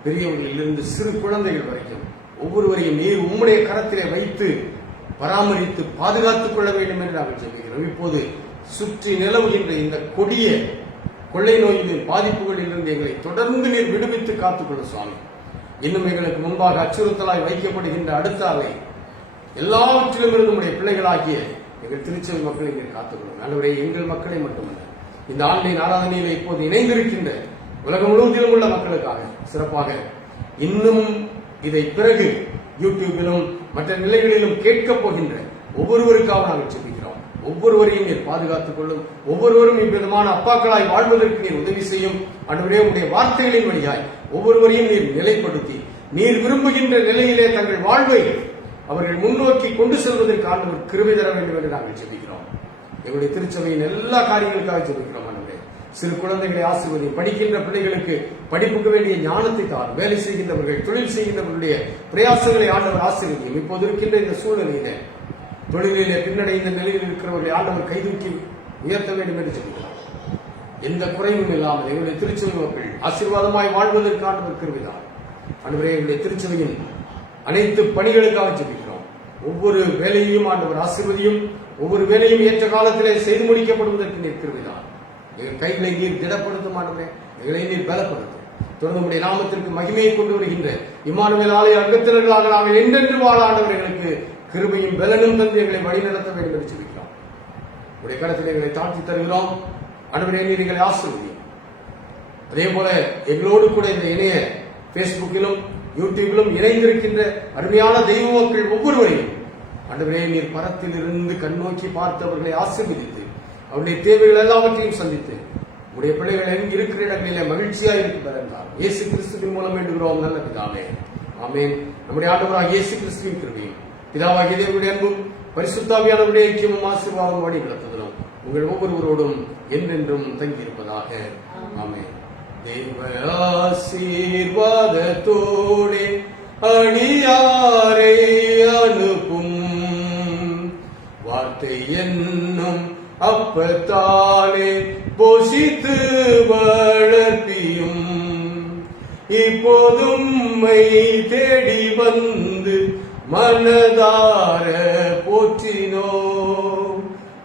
பெரியவர்களிலிருந்து சிறு குழந்தைகள் வரைக்கும் ஒவ்வொருவரையும் நீர் உம்முடைய கரத்திலே வைத்து பராமரித்து பாதுகாத்துக் கொள்ள வேண்டும் என்று நாங்கள் ஜெபிக்கிறோம். இப்போது சுற்றி நிலவுகின்ற இந்த கொடிய கொள்ளை நோயின் பாதிப்புகளில் இருந்து எங்களை தொடர்ந்து நீர் விடுவித்து காத்துக்கொள்ள சுவாமி. இன்னும் எங்களுக்கு முன்பாக அச்சுறுத்தலாய் வைக்கப்படுகின்ற அடுத்த அலை எல்லாவற்றிலும் இருந்து நம்முடைய பிள்ளைகளாகிய எங்கள் திருச்சபை மக்களை நீர் காத்துக்கொள்ளும். ஆண்டவரே, எங்கள் மக்களை மட்டுமல்ல, இந்த ஆன்லைன் ஆராதனையில் இப்போது இணைந்திருக்கின்ற உலகம் முழுவதிலும் உள்ள மக்களுக்காக சிறப்பாக இன்னும் இதை பிறகு யூடியூபிலும் மற்ற நிலைகளிலும் கேட்கப் போகின்ற ஒவ்வொருவருக்காக நாங்கள் ஜெபிக்கிறோம். ஒவ்வொருவரையும் நீர் பாதுகாத்துக் கொள்ளும். ஒவ்வொருவரும் இவ்விதமான அப்பாக்களாய் வாழ்வதற்கு நீர் உதவி செய்யும். ஆண்டவரே, உடைய வார்த்தைகளின் வழியாய் ஒவ்வொருவரையும் நீர் நிலைப்படுத்தி நீர் விரும்புகின்ற நிலையிலே தங்கள் வாழ்வை அவர்கள் முன்னோக்கி கொண்டு செல்வதற்கு ஆண்டவர் கிருபை தர வேண்டும் என்று நாங்கள் ஜெபிக்கிறோம். எங்களுடைய திருச்சபையின் எல்லா காரியங்களுக்காக ஜெபிக்கிறோம். ஆண்டவரே, சிறு குழந்தைகளை ஆசீர்வதியும். படிக்கின்ற பிள்ளைகளுக்கு படிப்புக்கு வேண்டிய ஞானத்தை தாரும். வேலை செய்கின்றவர்கள், தொழில் செய்கின்றவர்களுடைய பிரயாசங்களை ஆண்டவர் ஆசீர்வதியும். இப்போது இருக்கின்ற இந்த சூழ்நிலையிலே தொழிலிலே பின்னடைந்த நிலையில் இருக்கிறவர்களை ஆண்டவர் கைதூக்கி உயர்த்த வேண்டும் என்று சொல்கிறார். எந்த குறைவும் இல்லாமல் எங்களுடைய திருச்சபை மக்கள் ஆசீர்வாதமாய் வாழ்வதற்கு ஆண்டவர் கிருபைதான். ஆண்டவரே, எங்களுடைய திருச்சபையின் அனைத்து பணிகளுக்காக ஜெபிக்கிறோம். ஒவ்வொரு வேலையையும் ஆண்டவர் ஆசீர்வதியும். ஒவ்வொரு வேலையும் ஏற்ற காலத்திலே செய்து முடிக்கப்படுவதற்கு நீர் கிருபைதான். எங்கள் கைகளை நீர் திடப்படுத்தும். ஆண்டவரே, எங்களை நீர் பலப்படுத்தும். தொடர்ந்து உடைய நாமத்திற்கு மகிமையை கொண்டு வருகின்ற இம்மானுவேல் ஆலய அங்கத்தினர்களாக நாங்கள் என்றென்று வாழ ஆண்டவர் எங்களுக்கு கிருபையும் பலனும் தந்து எங்களை வழிநடத்த வேண்டும் என்று ஜெபிக்கிறோம். உடைய கருத்தில் எங்களை தாழ்த்தி தருகிறோம். ஆண்டவரே, நீர் எங்களை ஆசீர்வதியும். அதே போல எங்களோடு கூட இந்த இணைய பேஸ்புக்கிலும் யூடியூபிலும் இணைந்திருக்கின்ற அருமையான தெய்வ மக்கள் ஒவ்வொருவரையும் ஆண்டவரே, நீர் பரத்தில் இருந்து கண்ணோக்கி பார்த்து அவர்களை ஆசீர்வதித்து அவருடைய தேவைகள் எல்லாவற்றையும் சந்தித்து உடைய பிள்ளைகள் எங்கு இருக்கிற இடங்களிலே மகிழ்ச்சியாக இருக்கிறார். இயேசு கிறிஸ்துவின் மூலம் வேண்டுகிறோம் நல்ல பிதாவே, ஆமென். நம்முடைய ஆண்டவராக இயேசு கிறிஸ்துவின் கிருபையும் பிதாவாகிய தேவனுடைய அன்பும் பரிசுத்தாவியானவருடைய ஐக்கியமும் ஆசீர்வாதம் வழி நடத்துகிறோம் உங்கள் ஒவ்வொருவரோடும் என்றென்றும் தங்கியிருப்பதாக. ஆமென். தேவ ஆசீர்வாதத்தோடே அடியாரை அனுப்பும் வார்த்தை என்னும் அப்பத்தாலே போஷித்து வளர்ப்பியும் இப்போதும் தேடி வந்து மனதார போற்றினோம்.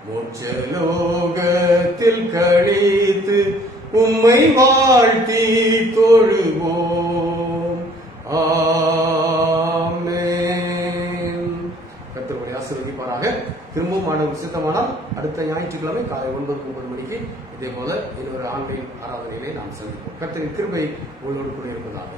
மோட்சலோகத்தில் கழித்து உம்மை வாழ்த்தி தொழுவோம். ஆமென். கர்த்தருடைய ஆசீர்வதிப்பாராக. திரும்பவும் ஆண்டவர் சித்தமானால் அடுத்த ஞாயிற்றுக்கிழமை காலை 9 மணிக்கு இதே போல இன்னொரு ஆன்லைன் ஆராதனையிலே நாம் சந்திப்போம். கர்த்தரின் கிருபை உங்களோடு கூட இருப்பதாக.